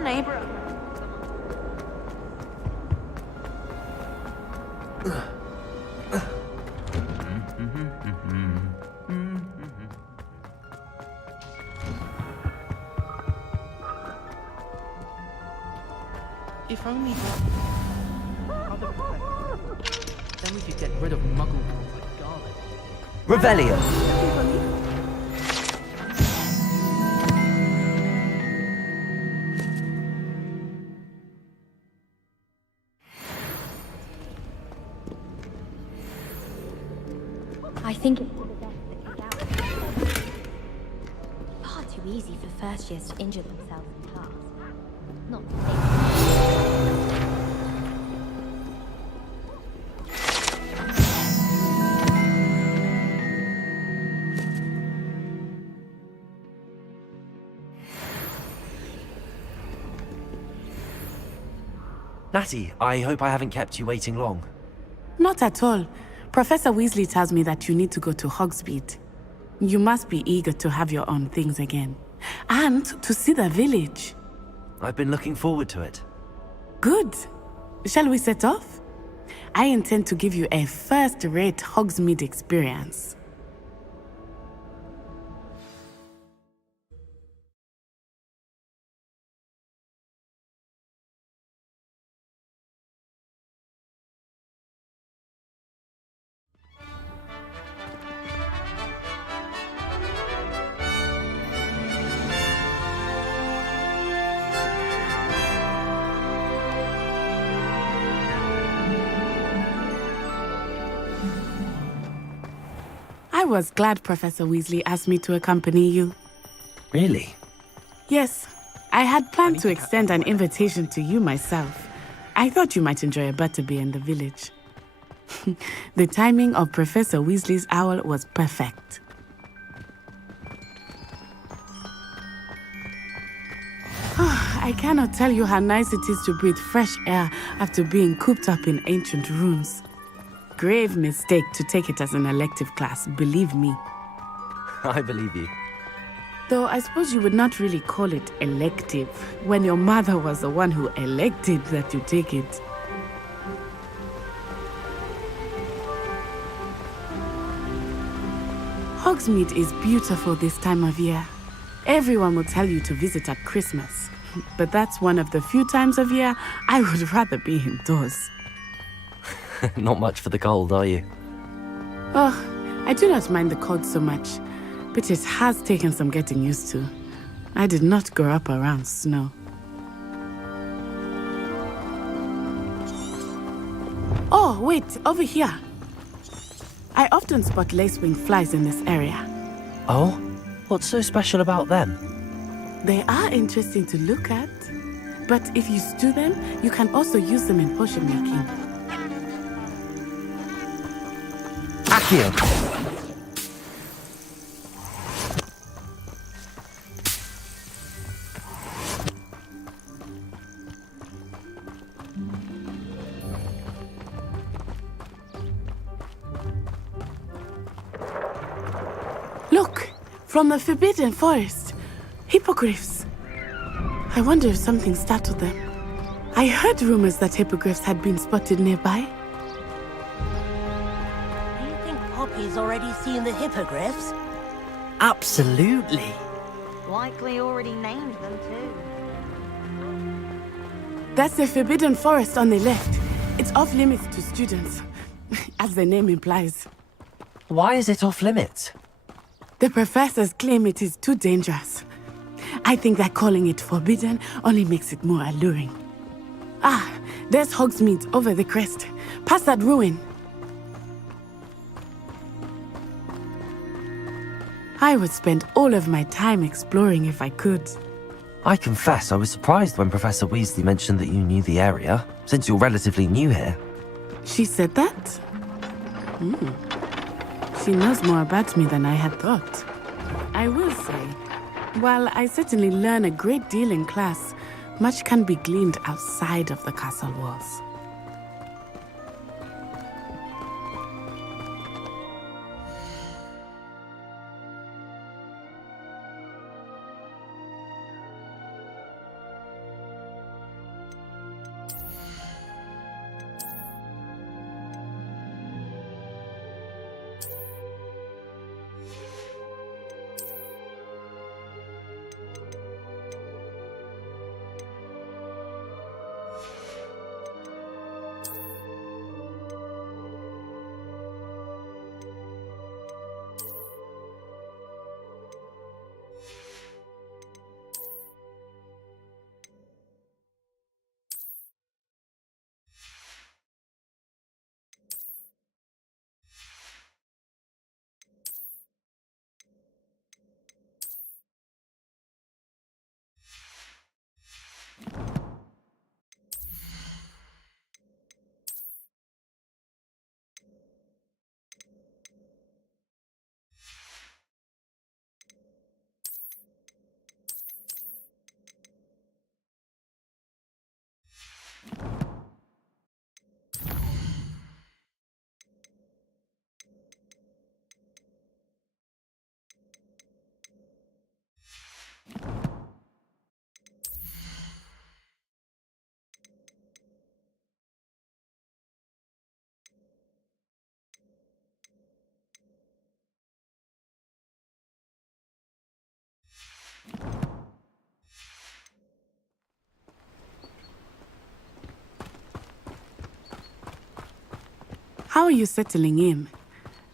our neighbor. If only then we could get rid of muggle like garlic. Revelio. I think it's for the best that you go. Far too easy for first years to injure themselves in class. Not to say. Natty, I hope I haven't kept you waiting long. Not at all. Professor Weasley tells me that you need to go to Hogsmeade. You must be eager to have your own things again. And to see the village. I've been looking forward to it. Good. Shall we set off? I intend to give you a first-rate Hogsmeade experience. I was glad Professor Weasley asked me to accompany you. Really? Yes, I had planned to extend an invitation to you myself. I thought you might enjoy a butterbeer in the village. The timing of Professor Weasley's owl was perfect. I cannot tell you how nice it is to breathe fresh air after being cooped up in ancient rooms. Grave mistake to take it as an elective class, believe me. I believe you. Though I suppose you would not really call it elective when your mother was the one who elected that you take it. Hogsmeade is beautiful this time of year. Everyone will tell you to visit at Christmas, but that's one of the few times of year I would rather be indoors. Not much for the cold, are you? Oh, I do not mind the cold so much, but it has taken some getting used to. I did not grow up around snow. Oh, wait, over here. I often spot lacewing flies in this area. Oh? What's so special about them? They are interesting to look at, but if you stew them, you can also use them in potion making. Accio! Look! From the Forbidden Forest. Hippogriffs. I wonder if something startled them. I heard rumors that hippogriffs had been spotted nearby. Do you think Poppy's already seen the hippogriffs? Absolutely. Likely already named them too. That's the Forbidden Forest on the left. It's off limits to students, as the name implies. Why is it off limits? The professors claim it is too dangerous. I think that calling it forbidden only makes it more alluring. Ah, there's Hogsmeade over the crest. Past that ruin. I would spend all of my time exploring if I could. I confess I was surprised when Professor Weasley mentioned that you knew the area, since you're relatively new here. She said that? She knows more about me than I had thought. I will say, while I certainly learn a great deal in class, much can be gleaned outside of the castle walls. How are you settling in?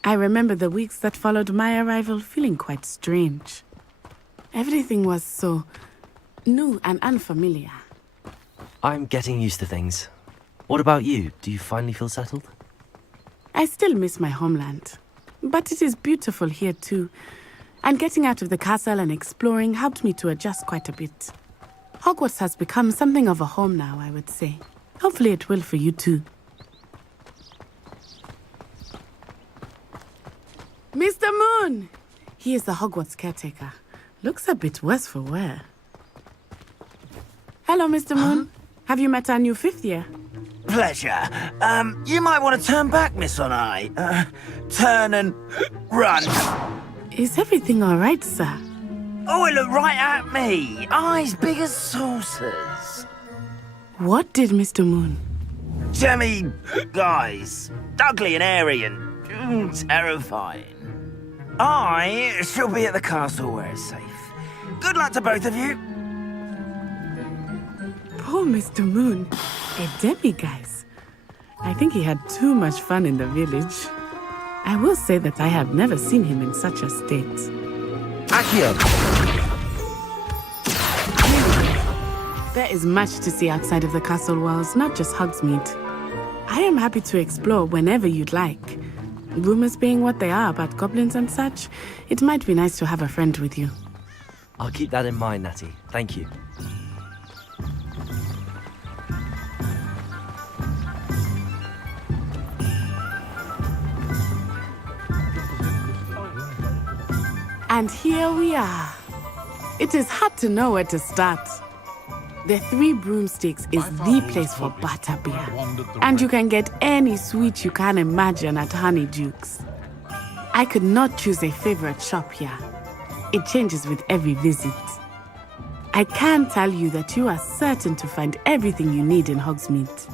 I remember the weeks that followed my arrival feeling quite strange. Everything was so new and unfamiliar. I'm getting used to things. What about you? Do you finally feel settled? I still miss my homeland, but it is beautiful here too. And getting out of the castle and exploring helped me to adjust quite a bit. Hogwarts has become something of a home now, I would say. Hopefully it will for you too. Mr. Moon! He is the Hogwarts caretaker. Looks a bit worse for wear. Hello, Mr. Moon. Have you met our new 5th year? Pleasure. You might want to turn back, Miss Onai. Turn and run. Is everything all right, sir? Oh, it looked right at me. Eyes big as saucers. What did Mr. Moon? Jemmy, guys. Ugly and airy and terrifying. I shall be at the castle where it's safe. Good luck to both of you. Poor Mr. Moon. A demi-guise. I think he had too much fun in the village. I will say that I have never seen him in such a state. Accio! There is much to see outside of the castle walls, not just Hogsmeade. I am happy to explore whenever you'd like. Rumors being what they are about goblins and such, it might be nice to have a friend with you. I'll keep that in mind, Natty. Thank you. And here we are. It is hard to know where to start. The Three Broomsticks is the place for butterbeer. And you can get any sweet you can imagine at Honeydukes. I could not choose a favorite shop here. It changes with every visit. I can tell you that you are certain to find everything you need in Hogsmeade.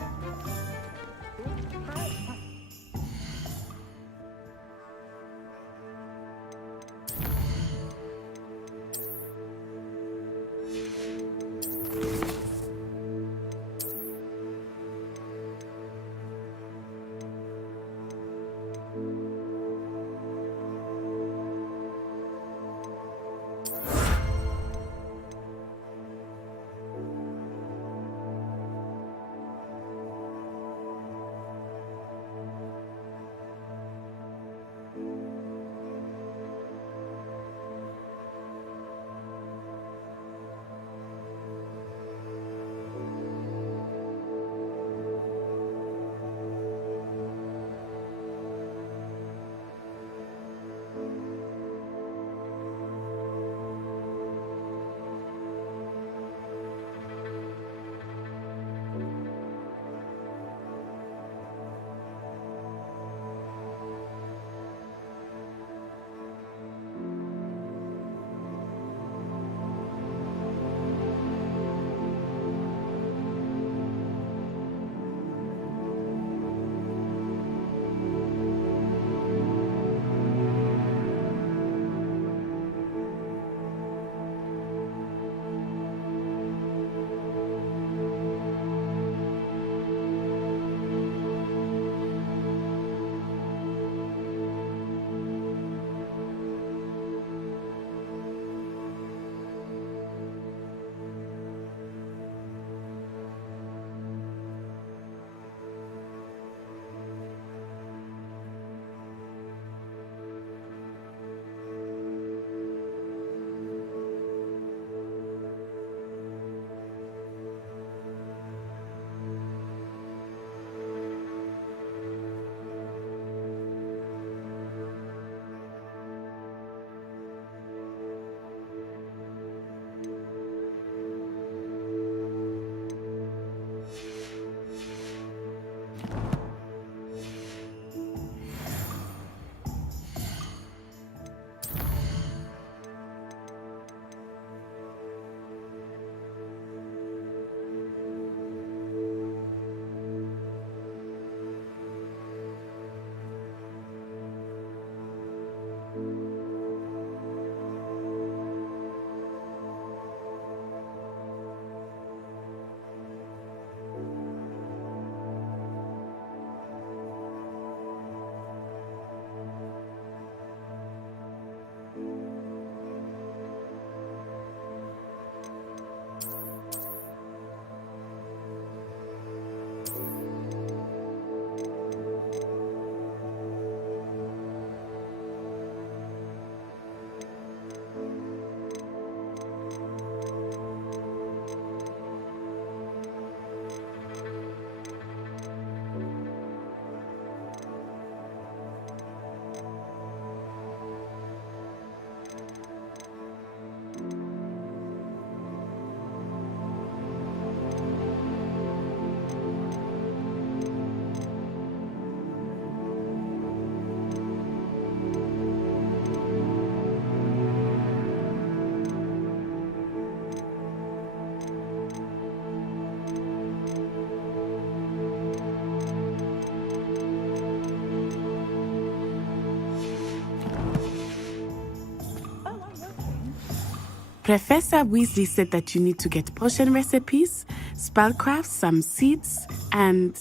Professor Weasley said that you need to get potion recipes, spellcrafts, some seeds, and...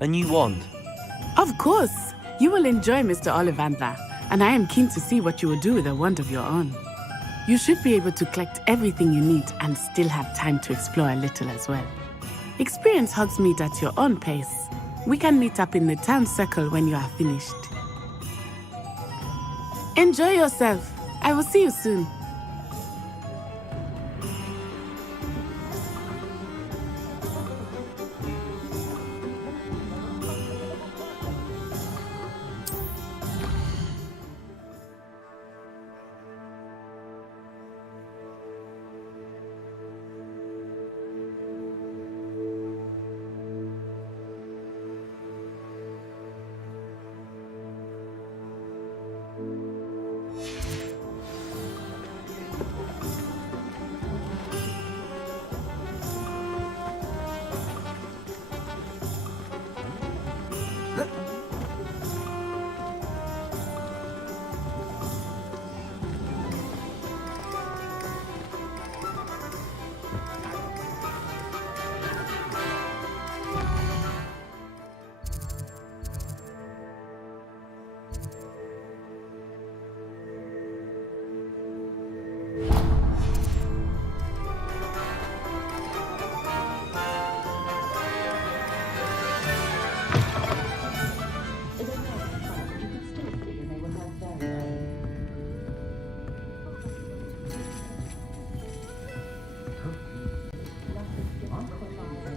A new wand. Of course! You will enjoy Mr. Ollivander, and I am keen to see what you will do with a wand of your own. You should be able to collect everything you need and still have time to explore a little as well. Experience Hogsmeade at your own pace. We can meet up in the town circle when you are finished. Enjoy yourself. I will see you soon.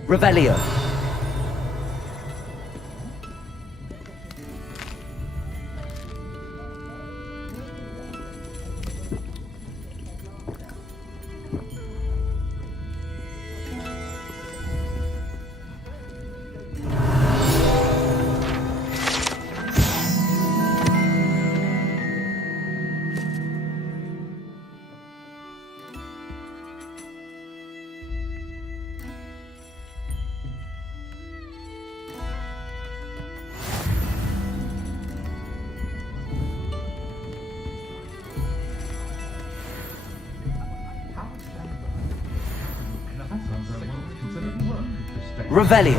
Revelio. Revelio.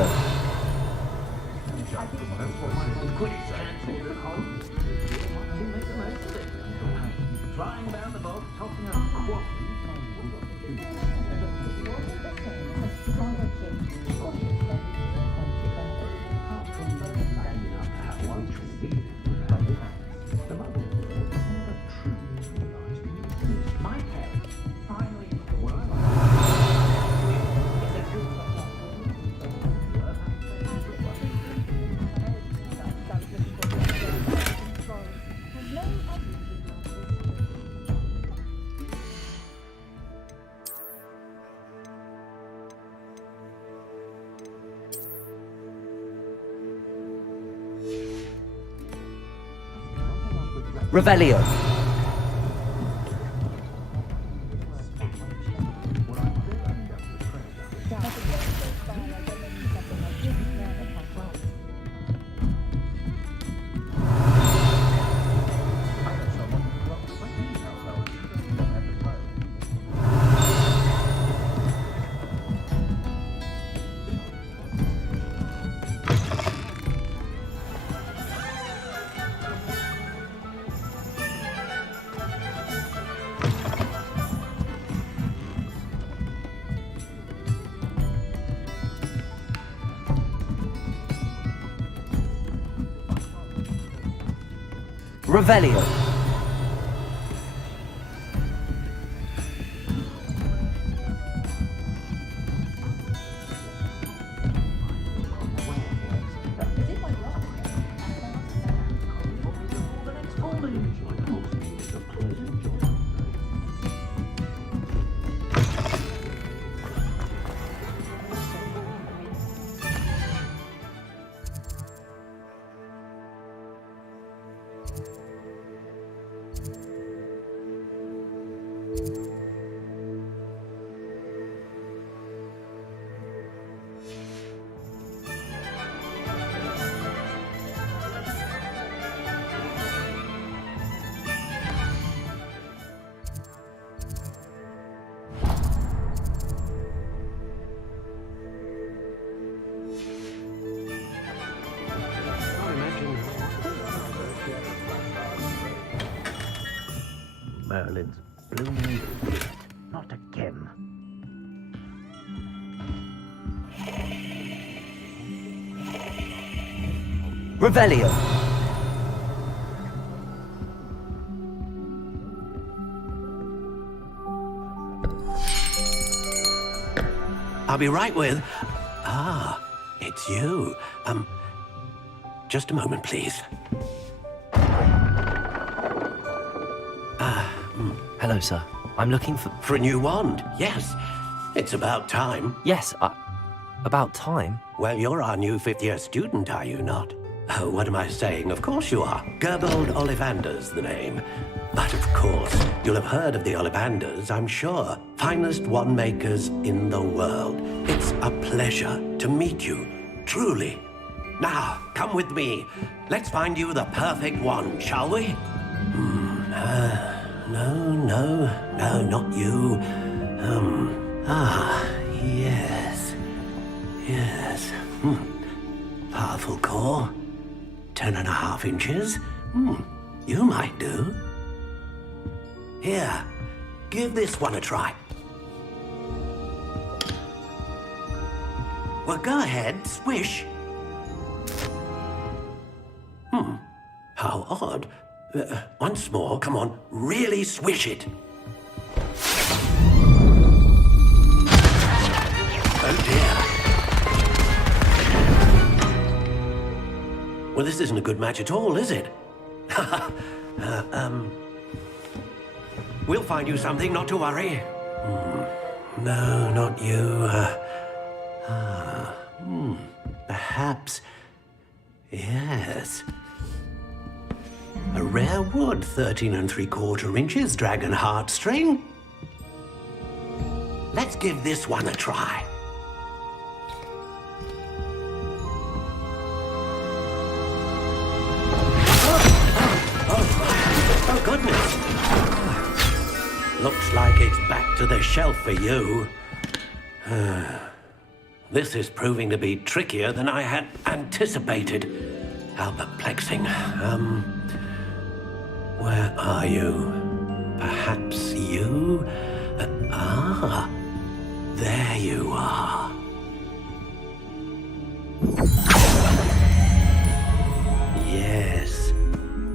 Revelio. Revelio. Merlin's blooming idiot. Not again. Revelio. I'll be right with... Ah, it's you. Just a moment, please. Hello, sir. I'm looking for... For a new wand, yes. It's about time. Yes, about time? Well, you're our new fifth-year student, are you not? Oh, what am I saying? Of course you are. Gerbold Ollivander's the name. But of course, you'll have heard of the Ollivanders, I'm sure. Finest wand makers in the world. It's a pleasure to meet you, truly. Now, come with me. Let's find you the perfect wand, shall we? No, not you. Yes. Powerful core. 10.5 inches. You might do. Here, give this one a try. Well, go ahead, swish. How odd. Once more, come on, really swish it. Oh dear. Well, this isn't a good match at all, is it? We'll find you something, not to worry. No, not you. Perhaps... Yes. A rare wood, 13 3/4 inches, dragon heartstring. Let's give this one a try. Oh, goodness. Looks like it's back to the shelf for you. This is proving to be trickier than I had anticipated. How perplexing. Where are you? Perhaps you? There you are. Yes,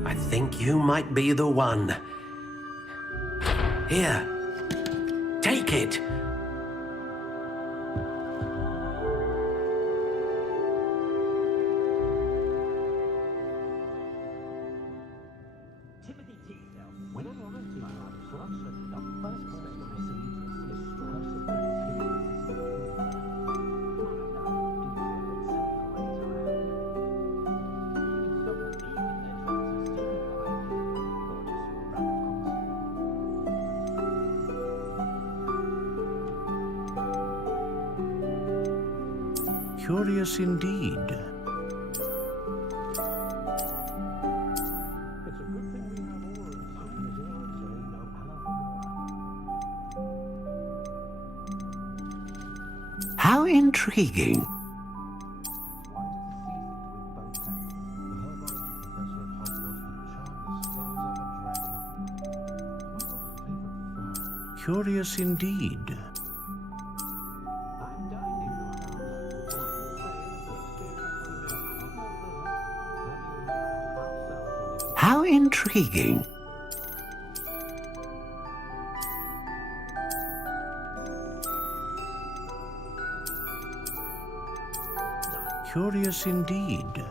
I think you might be the one. Here, take it. Curious indeed. How intriguing. Curious indeed. How intriguing. Curious indeed.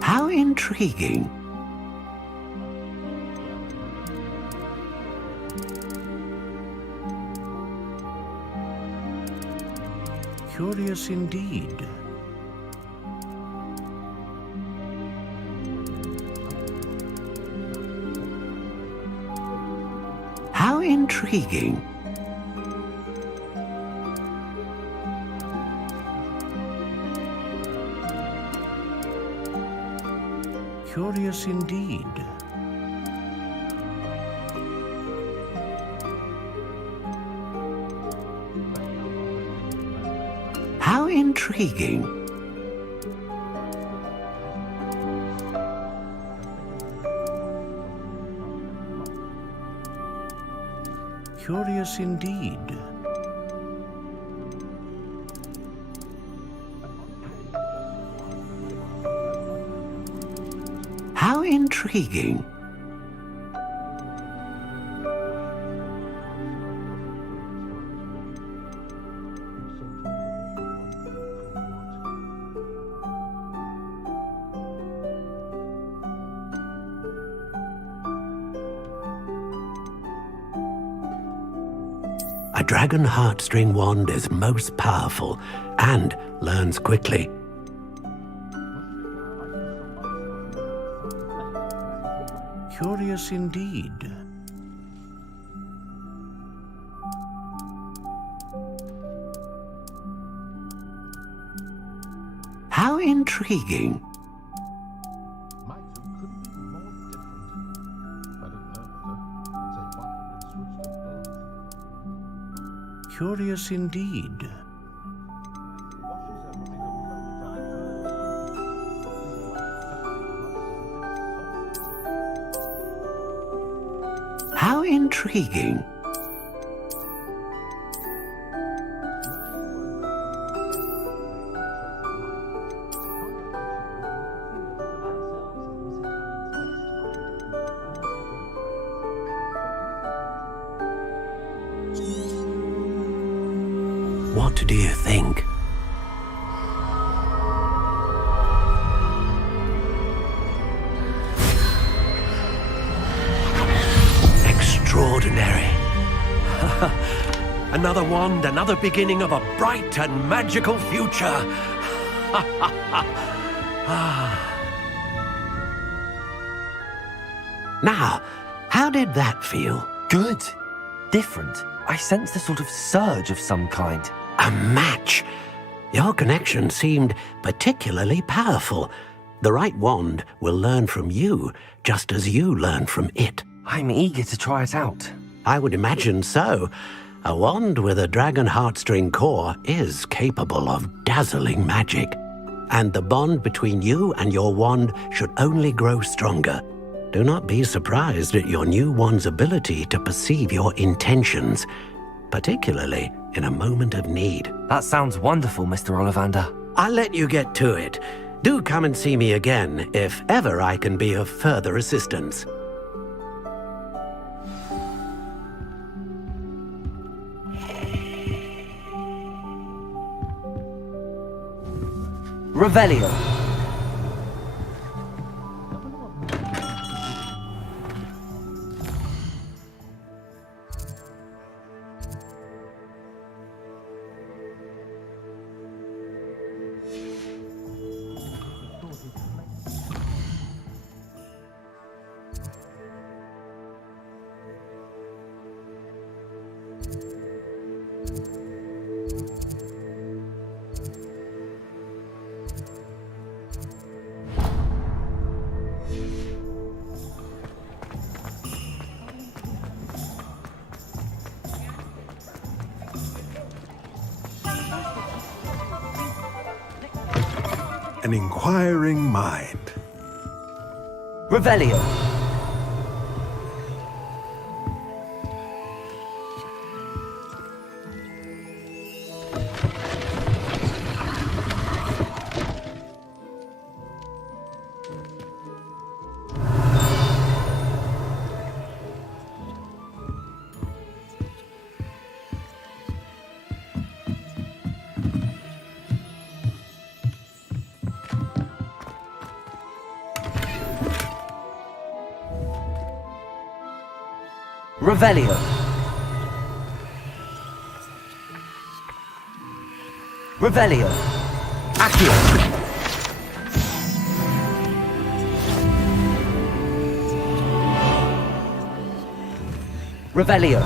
How intriguing. Curious indeed. How intriguing. Curious indeed. How intriguing. Curious indeed. How intriguing. A dragon heartstring wand is most powerful and learns quickly. Curious indeed. How intriguing. Curious indeed. How intriguing. What do you think? Extraordinary. Another wand, another beginning of a bright and magical future. Now, how did that feel? Good. Different. I sensed a sort of surge of some kind. A match. Your connection seemed particularly powerful. The right wand will learn from you, just as you learn from it. I'm eager to try it out. I would imagine so. A wand with a dragon heartstring core is capable of dazzling magic. And the bond between you and your wand should only grow stronger. Do not be surprised at your new wand's ability to perceive your intentions, particularly in a moment of need. That sounds wonderful, Mr. Ollivander. I'll let you get to it. Do come and see me again if ever I can be of further assistance. Revelio. An inquiring mind. Revelio. Revelio. Revelio. Accio. Revelio.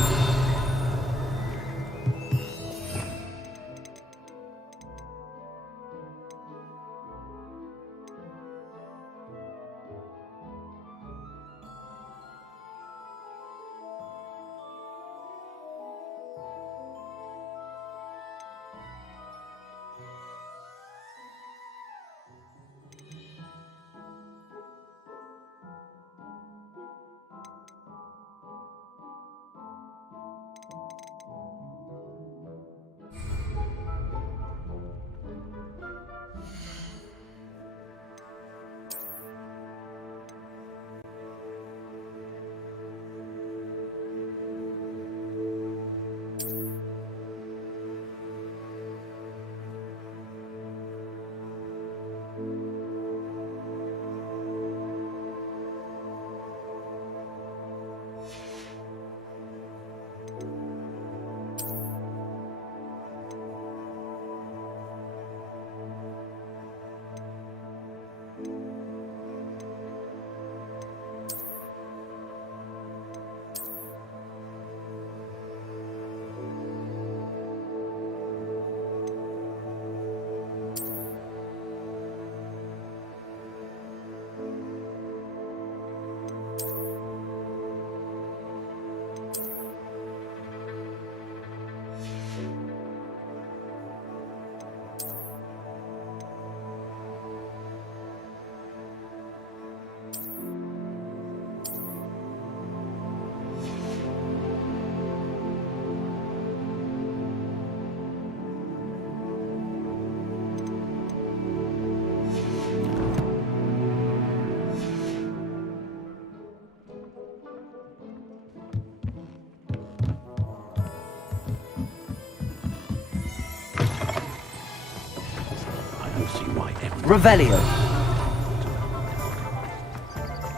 You'll see why everyone... Revelio.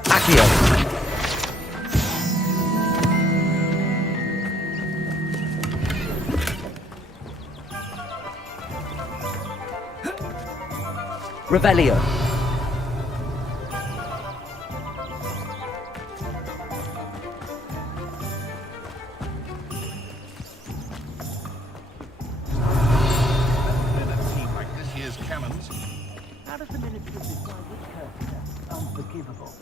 Accio. Revelio. In a team like this year's cannons, how does the military decide which curses are unforgivable?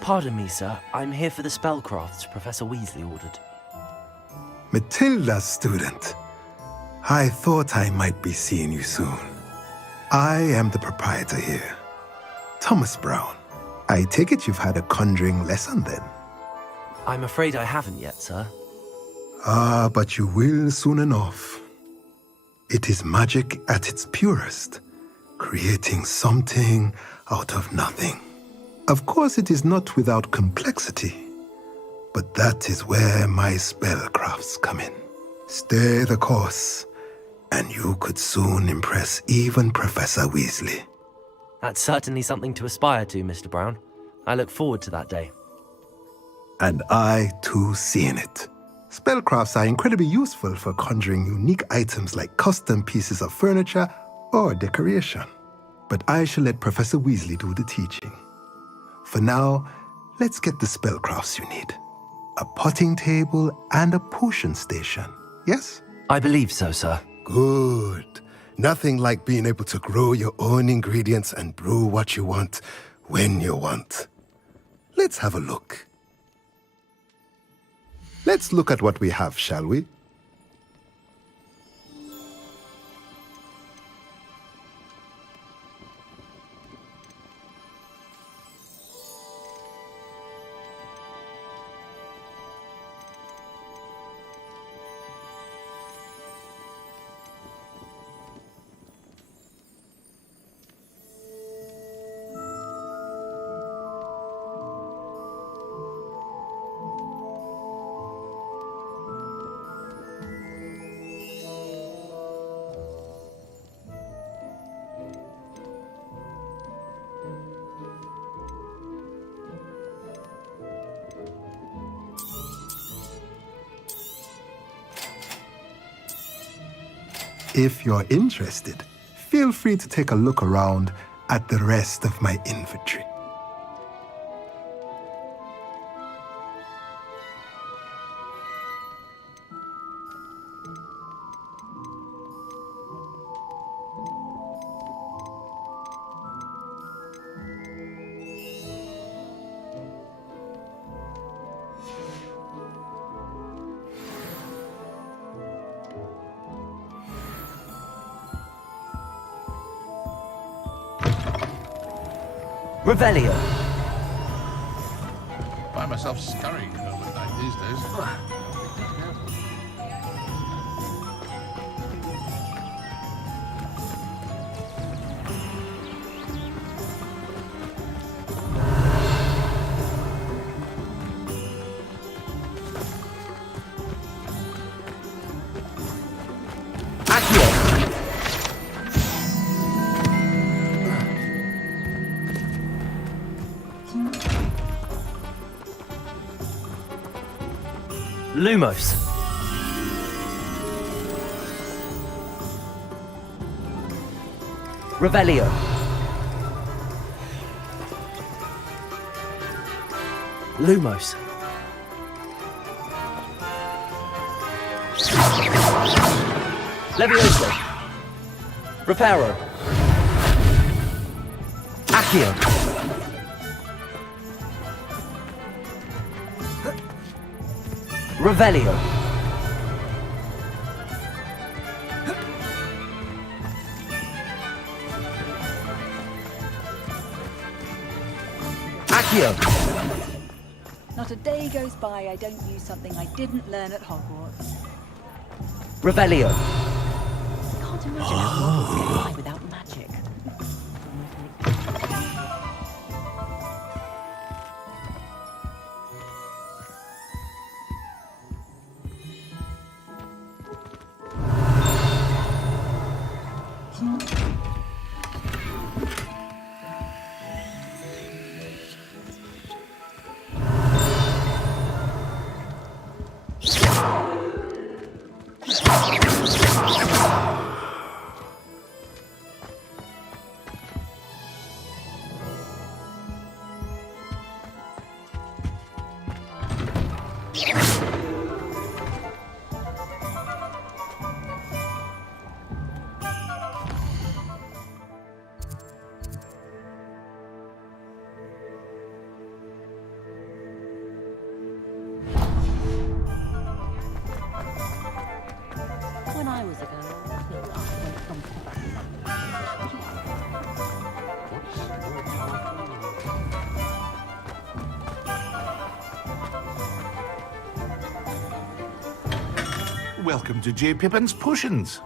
Pardon me, sir. I'm here for the spellcrafts Professor Weasley ordered. Matilda's student. I thought I might be seeing you soon. I am the proprietor here, Thomas Brown. I take it you've had a conjuring lesson then? I'm afraid I haven't yet, sir. Ah, but you will soon enough. It is magic at its purest, creating something out of nothing. Of course, it is not without complexity, but that is where my spellcrafts come in. Stay the course, and you could soon impress even Professor Weasley. That's certainly something to aspire to, Mr. Brown. I look forward to that day. And I, too, seeing it. Spellcrafts are incredibly useful for conjuring unique items like custom pieces of furniture or decoration. But I shall let Professor Weasley do the teaching. For now, let's get the spellcrafts you need. A potting table and a potion station, yes? I believe so, sir. Good. Nothing like being able to grow your own ingredients and brew what you want when you want. Let's have a look. Let's look at what we have, shall we? If you're interested, feel free to take a look around at the rest of my inventory. Revelio. Find myself scurrying at midnight these days. Lumos. Revelio. Lumos. Levioso. Reparo. Accio. Revelio. Accio. Not a day goes by I don't use something I didn't learn at Hogwarts. Revelio. Can't imagine When I was a girl, Phil asked when it comes to Welcome to J. Pippin's Potions.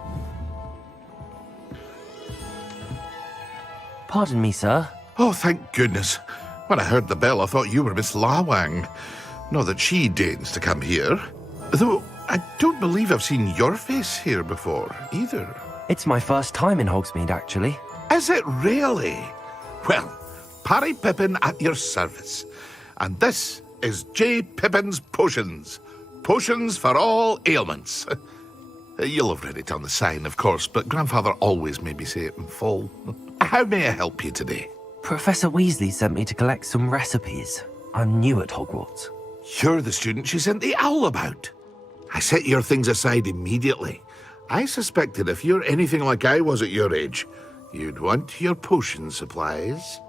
Pardon me, sir. Oh, thank goodness. When I heard the bell, I thought you were Miss Lawang. Not that she deigns to come here. Though, I don't believe I've seen your face here before, either. It's my first time in Hogsmeade, actually. Is it really? Well, Parry Pippin at your service. And this is J. Pippin's Potions. Potions for all ailments. You'll have read it on the sign, of course, but Grandfather always made me say it in full. How may I help you today? Professor Weasley sent me to collect some recipes. I'm new at Hogwarts. You're the student she sent the owl about. I set your things aside immediately. I suspected if you're anything like I was at your age, you'd want your potion supplies.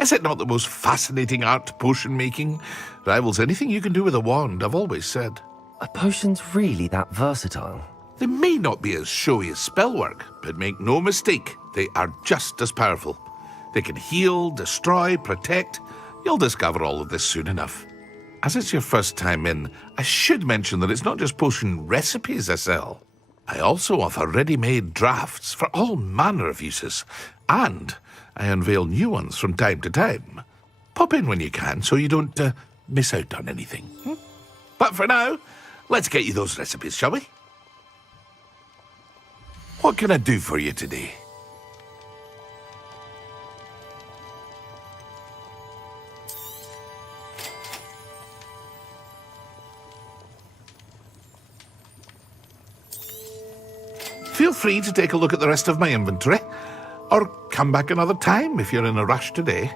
Is it not the most fascinating art, potion making? Rivals anything you can do with a wand, I've always said. Are potions really that versatile? They may not be as showy as spellwork, but make no mistake, they are just as powerful. They can heal, destroy, protect. You'll discover all of this soon enough. As it's your first time in, I should mention that it's not just potion recipes I sell. I also offer ready-made drafts for all manner of uses, and I unveil new ones from time to time. Pop in when you can so you don't miss out on anything. But for now, let's get you those recipes, shall we? What can I do for you today? Feel free to take a look at the rest of my inventory, or come back another time if you're in a rush today.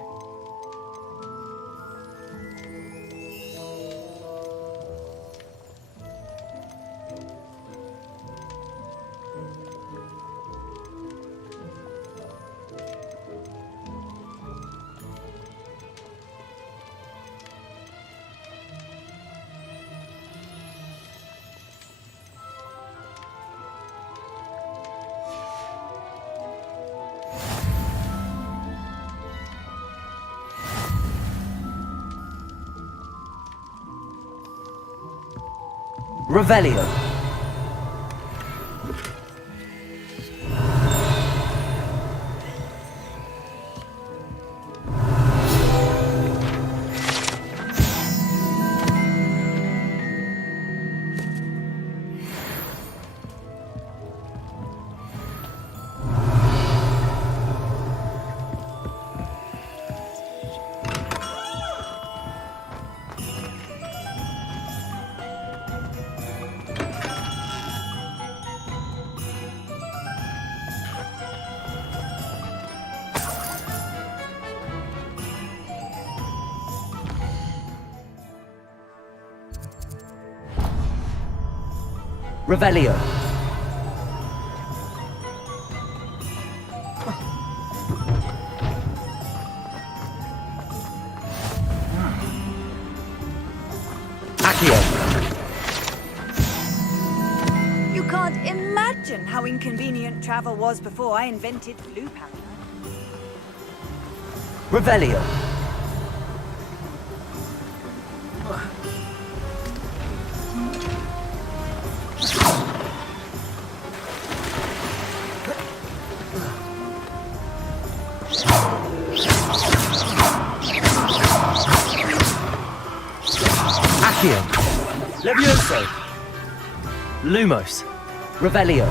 Revelio. Revelio. Accio. You can't imagine how inconvenient travel was before I invented blue powder. Revelio. Accio. Levioso. Lumos. Revelio.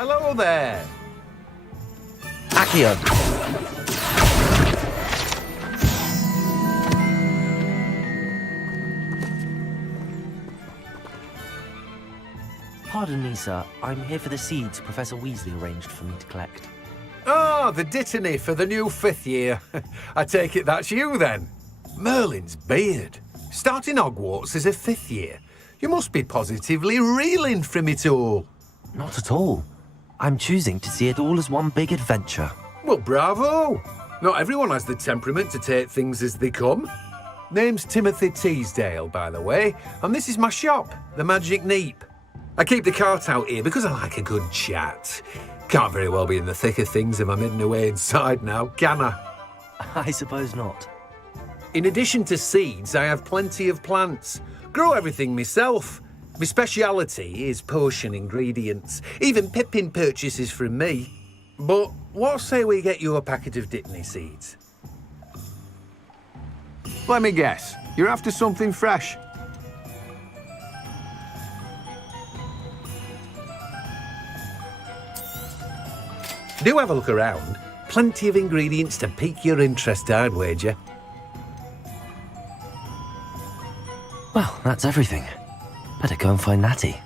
hello there. Accio! Pardon me, sir. I'm here for the seeds Professor Weasley arranged for me to collect. Ah, the dittany for the new 5th year. I take it that's you, then. Merlin's beard. Starting Hogwarts as a 5th year. You must be positively reeling from it all. Not at all. I'm choosing to see it all as one big adventure. Well, bravo! Not everyone has the temperament to take things as they come. Name's Timothy Teasdale, by the way, and this is my shop, the Magic Neep. I keep the cart out here because I like a good chat. Can't very well be in the thick of things if I'm hidden away inside now, can I? I suppose not. In addition to seeds, I have plenty of plants. Grow everything myself. My speciality is potion ingredients. Even Pippin purchases from me. But what say we get you a packet of Dittany seeds? Let me guess. You're after something fresh. Do have a look around. Plenty of ingredients to pique your interest, I'd wager. Well, that's everything. Better go and find Natty.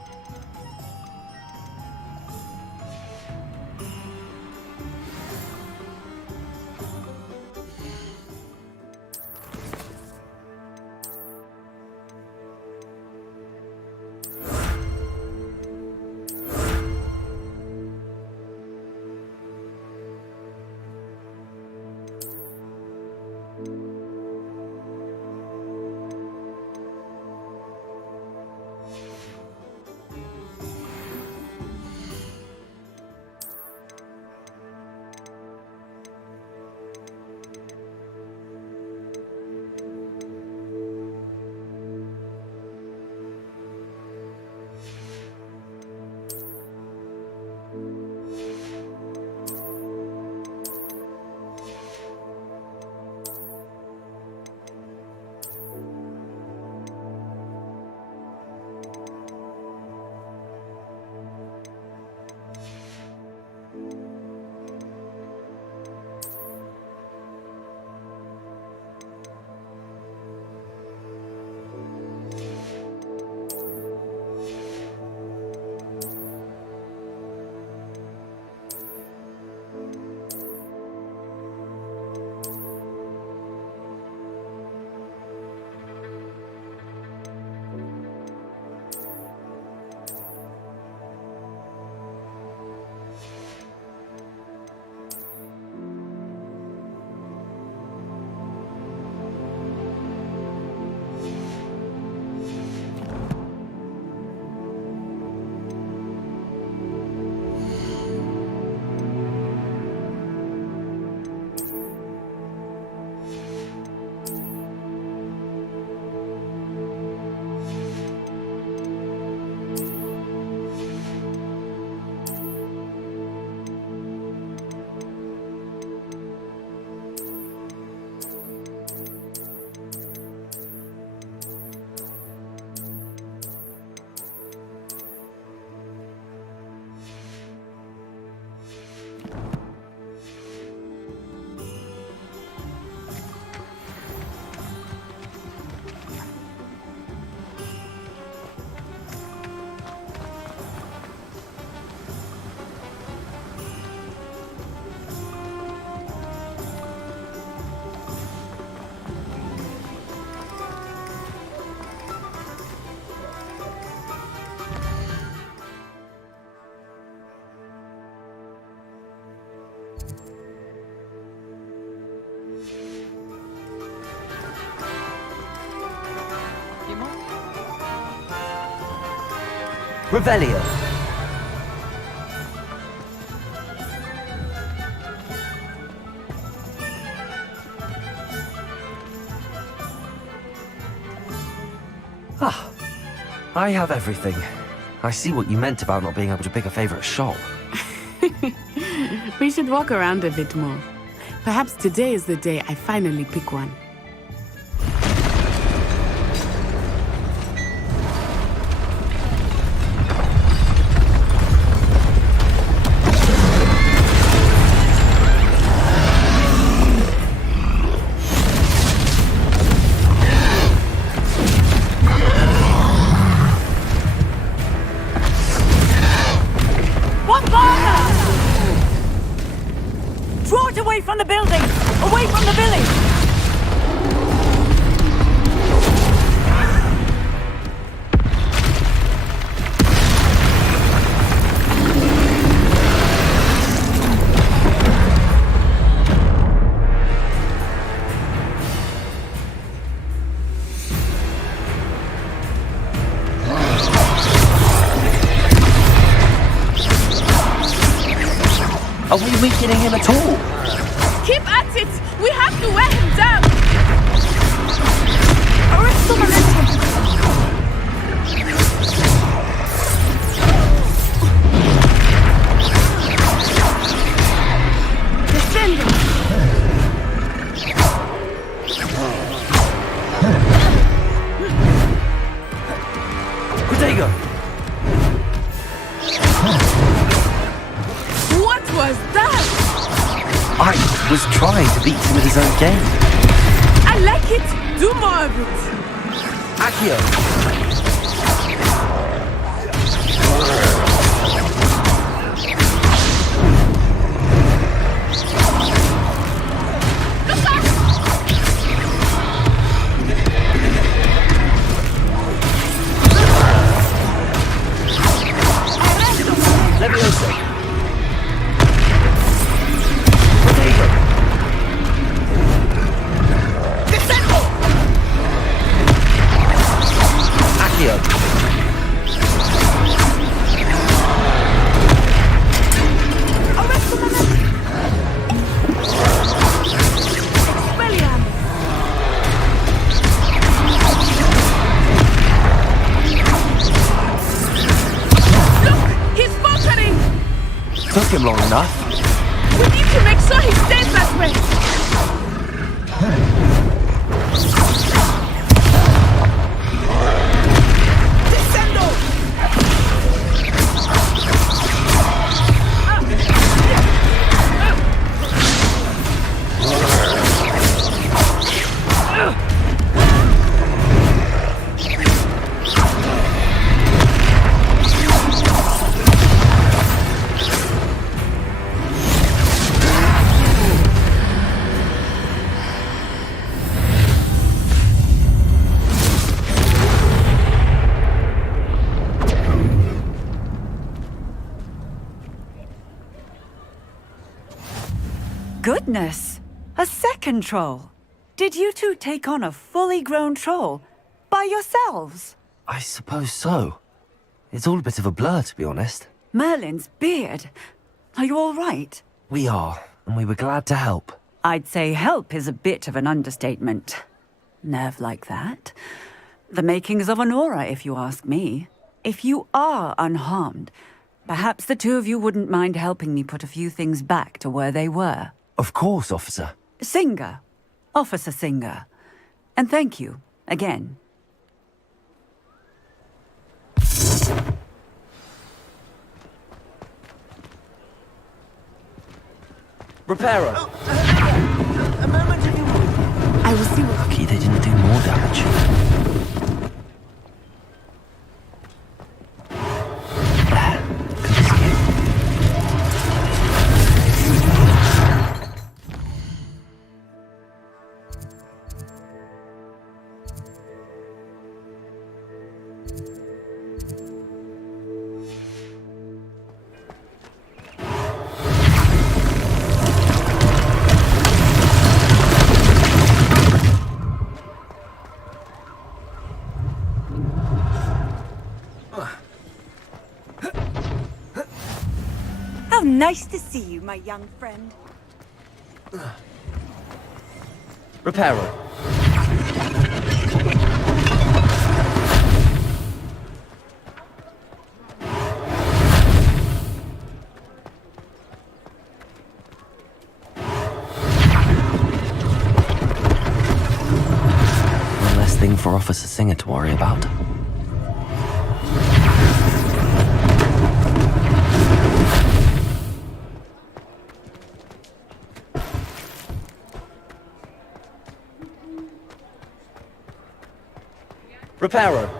Revelio. Ah, I have everything. I see what you meant about not being able to pick a favorite shop. We should walk around a bit more. Perhaps today is the day I finally pick one. Get away from the building! Away from the village! Are we weakening him at all? Keep at it! We have to wear him down! Arrest the momentum! Descending! Protego! What was that? I was trying to beat him at his own game. I like it! Do more of it! Accio! Levioso! Protego! Descendo! Accio! Arrest the momentum! Expelliarmus! Look! He's faltering! Took him long enough. We need to make sure he stays that way! Descendo! Goodness! A second troll! Did you two take on a fully grown troll? By yourselves? I suppose so. It's all a bit of a blur, to be honest. Merlin's beard. Are you all right? We are, and we were glad to help. I'd say help is a bit of an understatement. Nerve like that. The makings of an aura, if you ask me. If you are unharmed, perhaps the two of you wouldn't mind helping me put a few things back to where they were. Of course, officer. Singer. Officer Singer. And thank you, again. Reparo! I will see what... Lucky they didn't do more damage. How nice to see you, my young friend. Reparo. One less thing for Officer Singer to worry about. Reparo.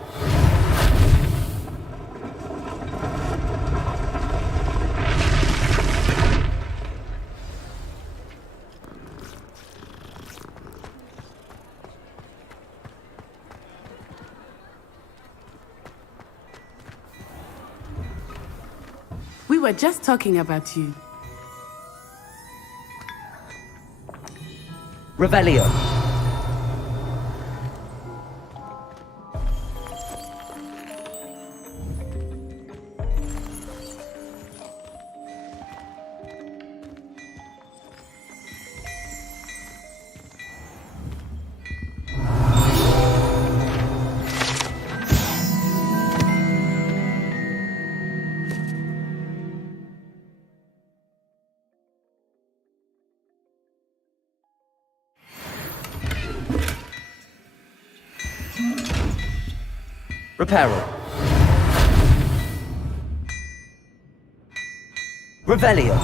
were just talking about you. Revelio. Reparo. Revelio.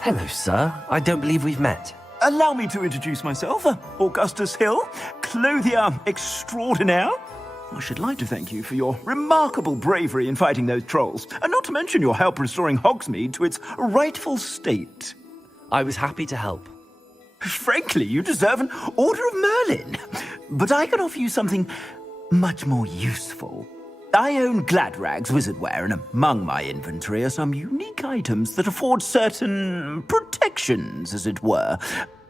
Hello, sir. I don't believe we've met. Allow me to introduce myself, Augustus Hill, clothier extraordinaire. I should like to thank you for your remarkable bravery in fighting those trolls, and not to mention your help restoring Hogsmeade to its rightful state. I was happy to help. Frankly, you deserve an Order of Merlin. But I can offer you something much more useful. I own Gladrag's wizardware, and among my inventory are some unique items that afford certain protections, as it were.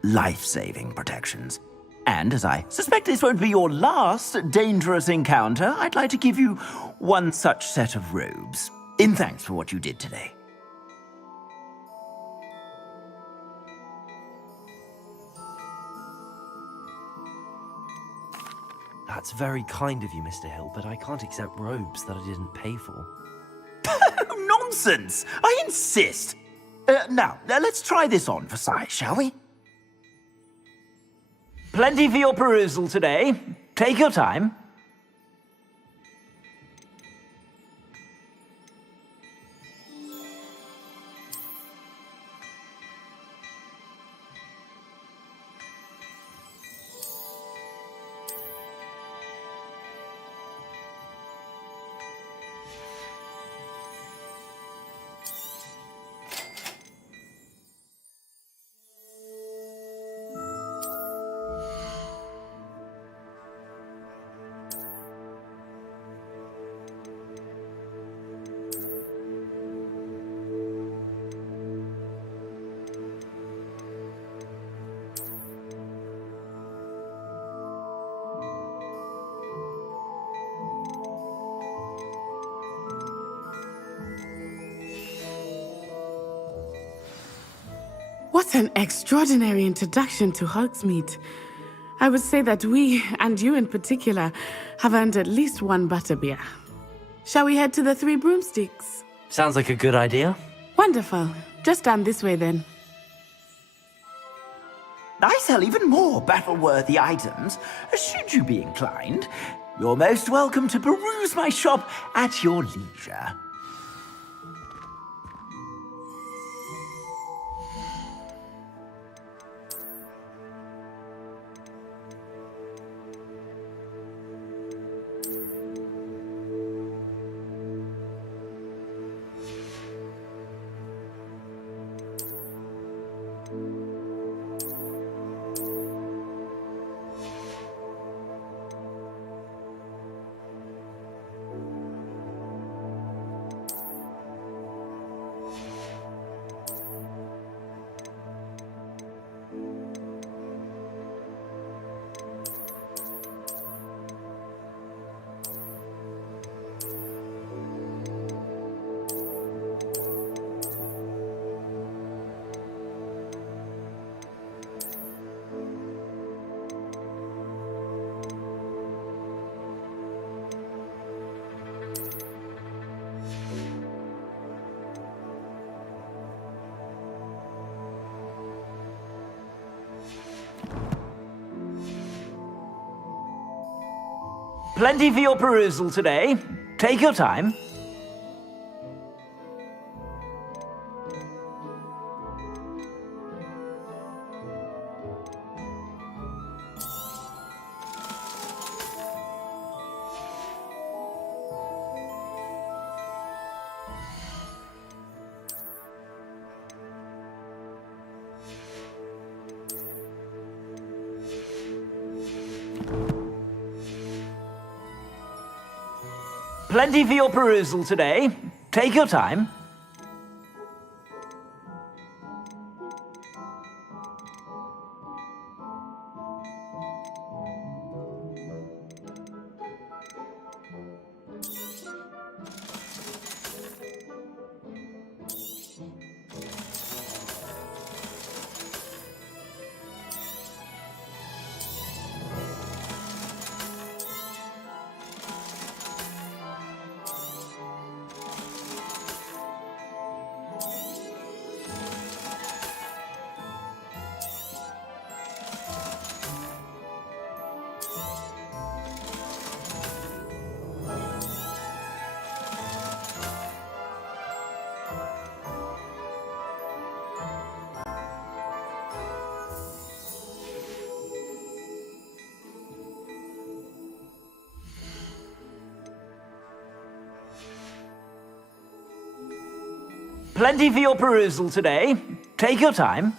Life-saving protections. And as I suspect this won't be your last dangerous encounter, I'd like to give you one such set of robes, in thanks for what you did today. That's very kind of you, Mr. Hill, but I can't accept robes that I didn't pay for. Nonsense! I insist! Now, let's try this on for size, shall we? Plenty for your perusal today. Take your time. What an extraordinary introduction to Hogsmeade. I would say that we, and you in particular, have earned at least one butterbeer. Shall we head to the Three Broomsticks? Sounds like a good idea. Wonderful. Just down this way then. I sell even more battle-worthy items, should you be inclined. You're most welcome to peruse my shop at your leisure. Plenty for your perusal today. Take your time. Plenty for your perusal today. Take your time. Plenty for your perusal today. Take your time.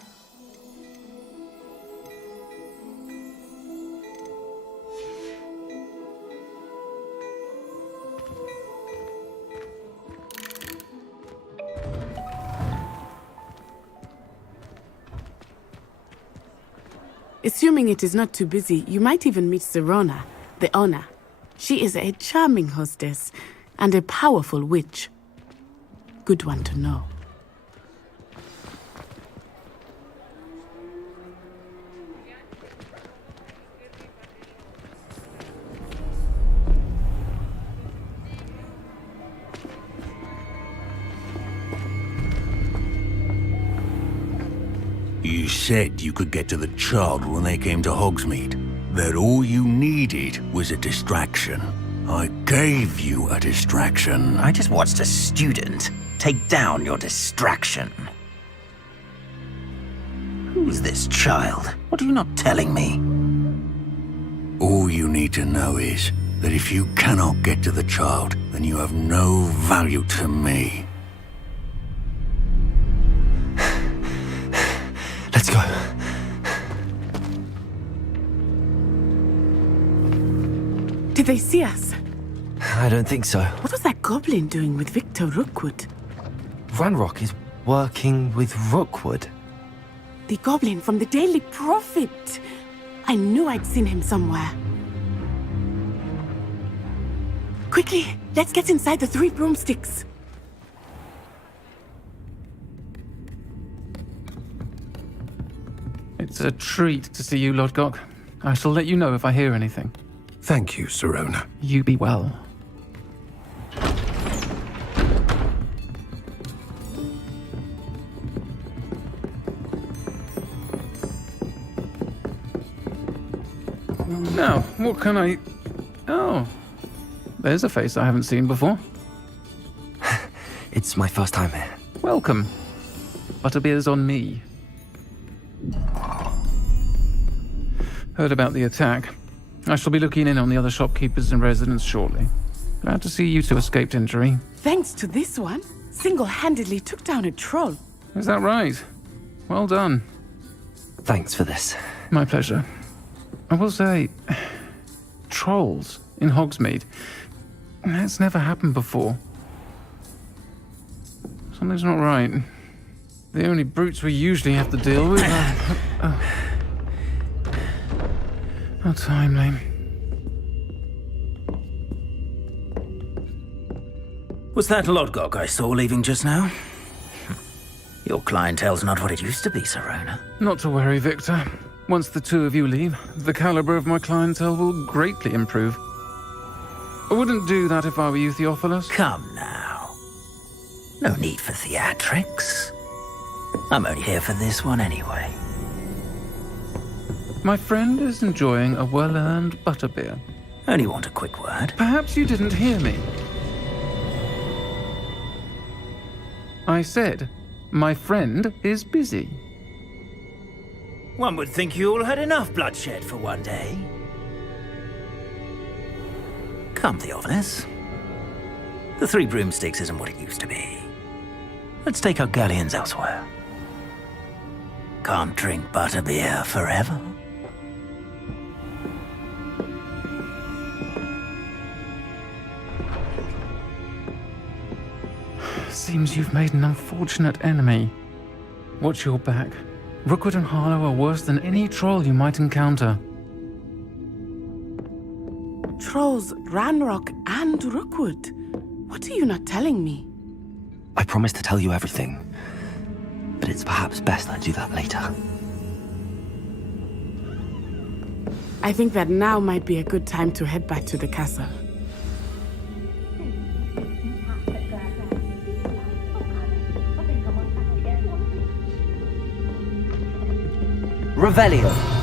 Assuming it is not too busy, you might even meet Serona, the owner. She is a charming hostess and a powerful witch. Good one to know. You said you could get to the child when they came to Hogsmeade. That all you needed was a distraction. I gave you a distraction. I just watched a student take down your distraction. Who's this child? What are you not telling me? All you need to know is that if you cannot get to the child, then you have no value to me. Let's go. Did they see us? I don't think so. What was that goblin doing with Victor Rookwood? Ranrock is working with Rookwood. The goblin from the Daily Prophet. I knew I'd seen him somewhere. Quickly, let's get inside the 3 broomsticks. It's a treat to see you, Lodgok. I shall let you know if I hear anything. Thank you, Serona. You be well. Now, what can I... Oh, there's a face I haven't seen before. It's my first time here. Welcome. Butterbeer's on me. Heard about the attack. I shall be looking in on the other shopkeepers and residents shortly. Glad to see you two escaped injury. Thanks to this one, single-handedly took down a troll. Is that right? Well done. Thanks for this. My pleasure. I will say, trolls in Hogsmeade. That's never happened before. Something's not right. The only brutes we usually have to deal with are... How timely. Was that Lodgok I saw leaving just now? Your clientele's not what it used to be, Serona. Not to worry, Victor. Once the two of you leave, the caliber of my clientele will greatly improve. I wouldn't do that if I were you, Theophilus. Come now. No need for theatrics. I'm only here for this one anyway. My friend is enjoying a well-earned butterbeer. Only want a quick word. Perhaps you didn't hear me. I said, my friend is busy. One would think you all had enough bloodshed for one day. Come, Theophilus. The 3 broomsticks isn't what it used to be. Let's take our galleons elsewhere. Can't drink butterbeer forever. Seems you've made an unfortunate enemy. Watch your back. Rookwood and Harlow are worse than any troll you might encounter. Trolls, Ranrock, and Rookwood. What are you not telling me? I promised to tell you everything, but it's perhaps best I do that later. I think that now might be a good time to head back to the castle. Revelio.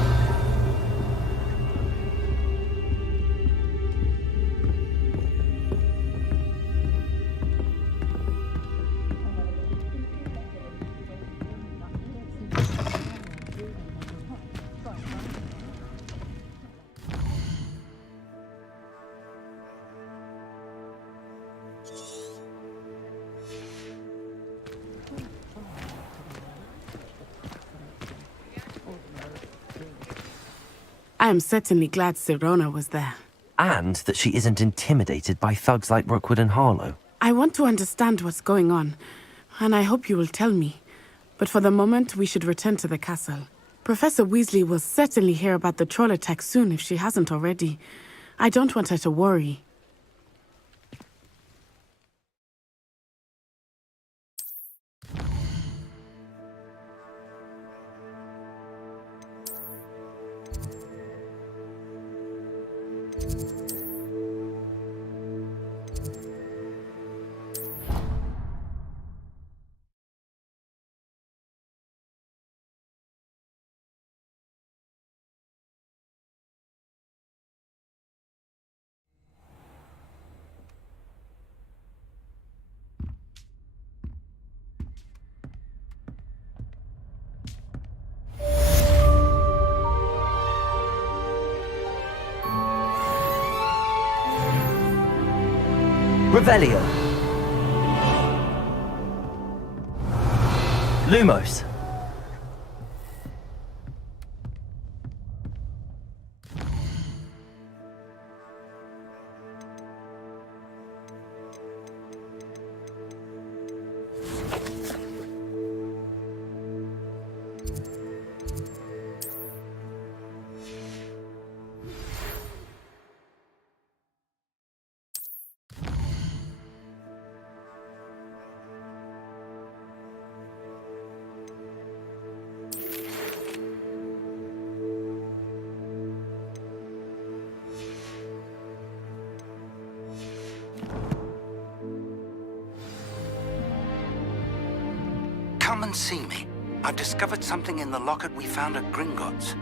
I am certainly glad Sirona was there. And that she isn't intimidated by thugs like Rookwood and Harlow. I want to understand what's going on, and I hope you will tell me. But for the moment, we should return to the castle. Professor Weasley will certainly hear about the troll attack soon if she hasn't already. I don't want her to worry. Revelio. Lumos. Come and see me. I've discovered something in the locket we found at Gringotts.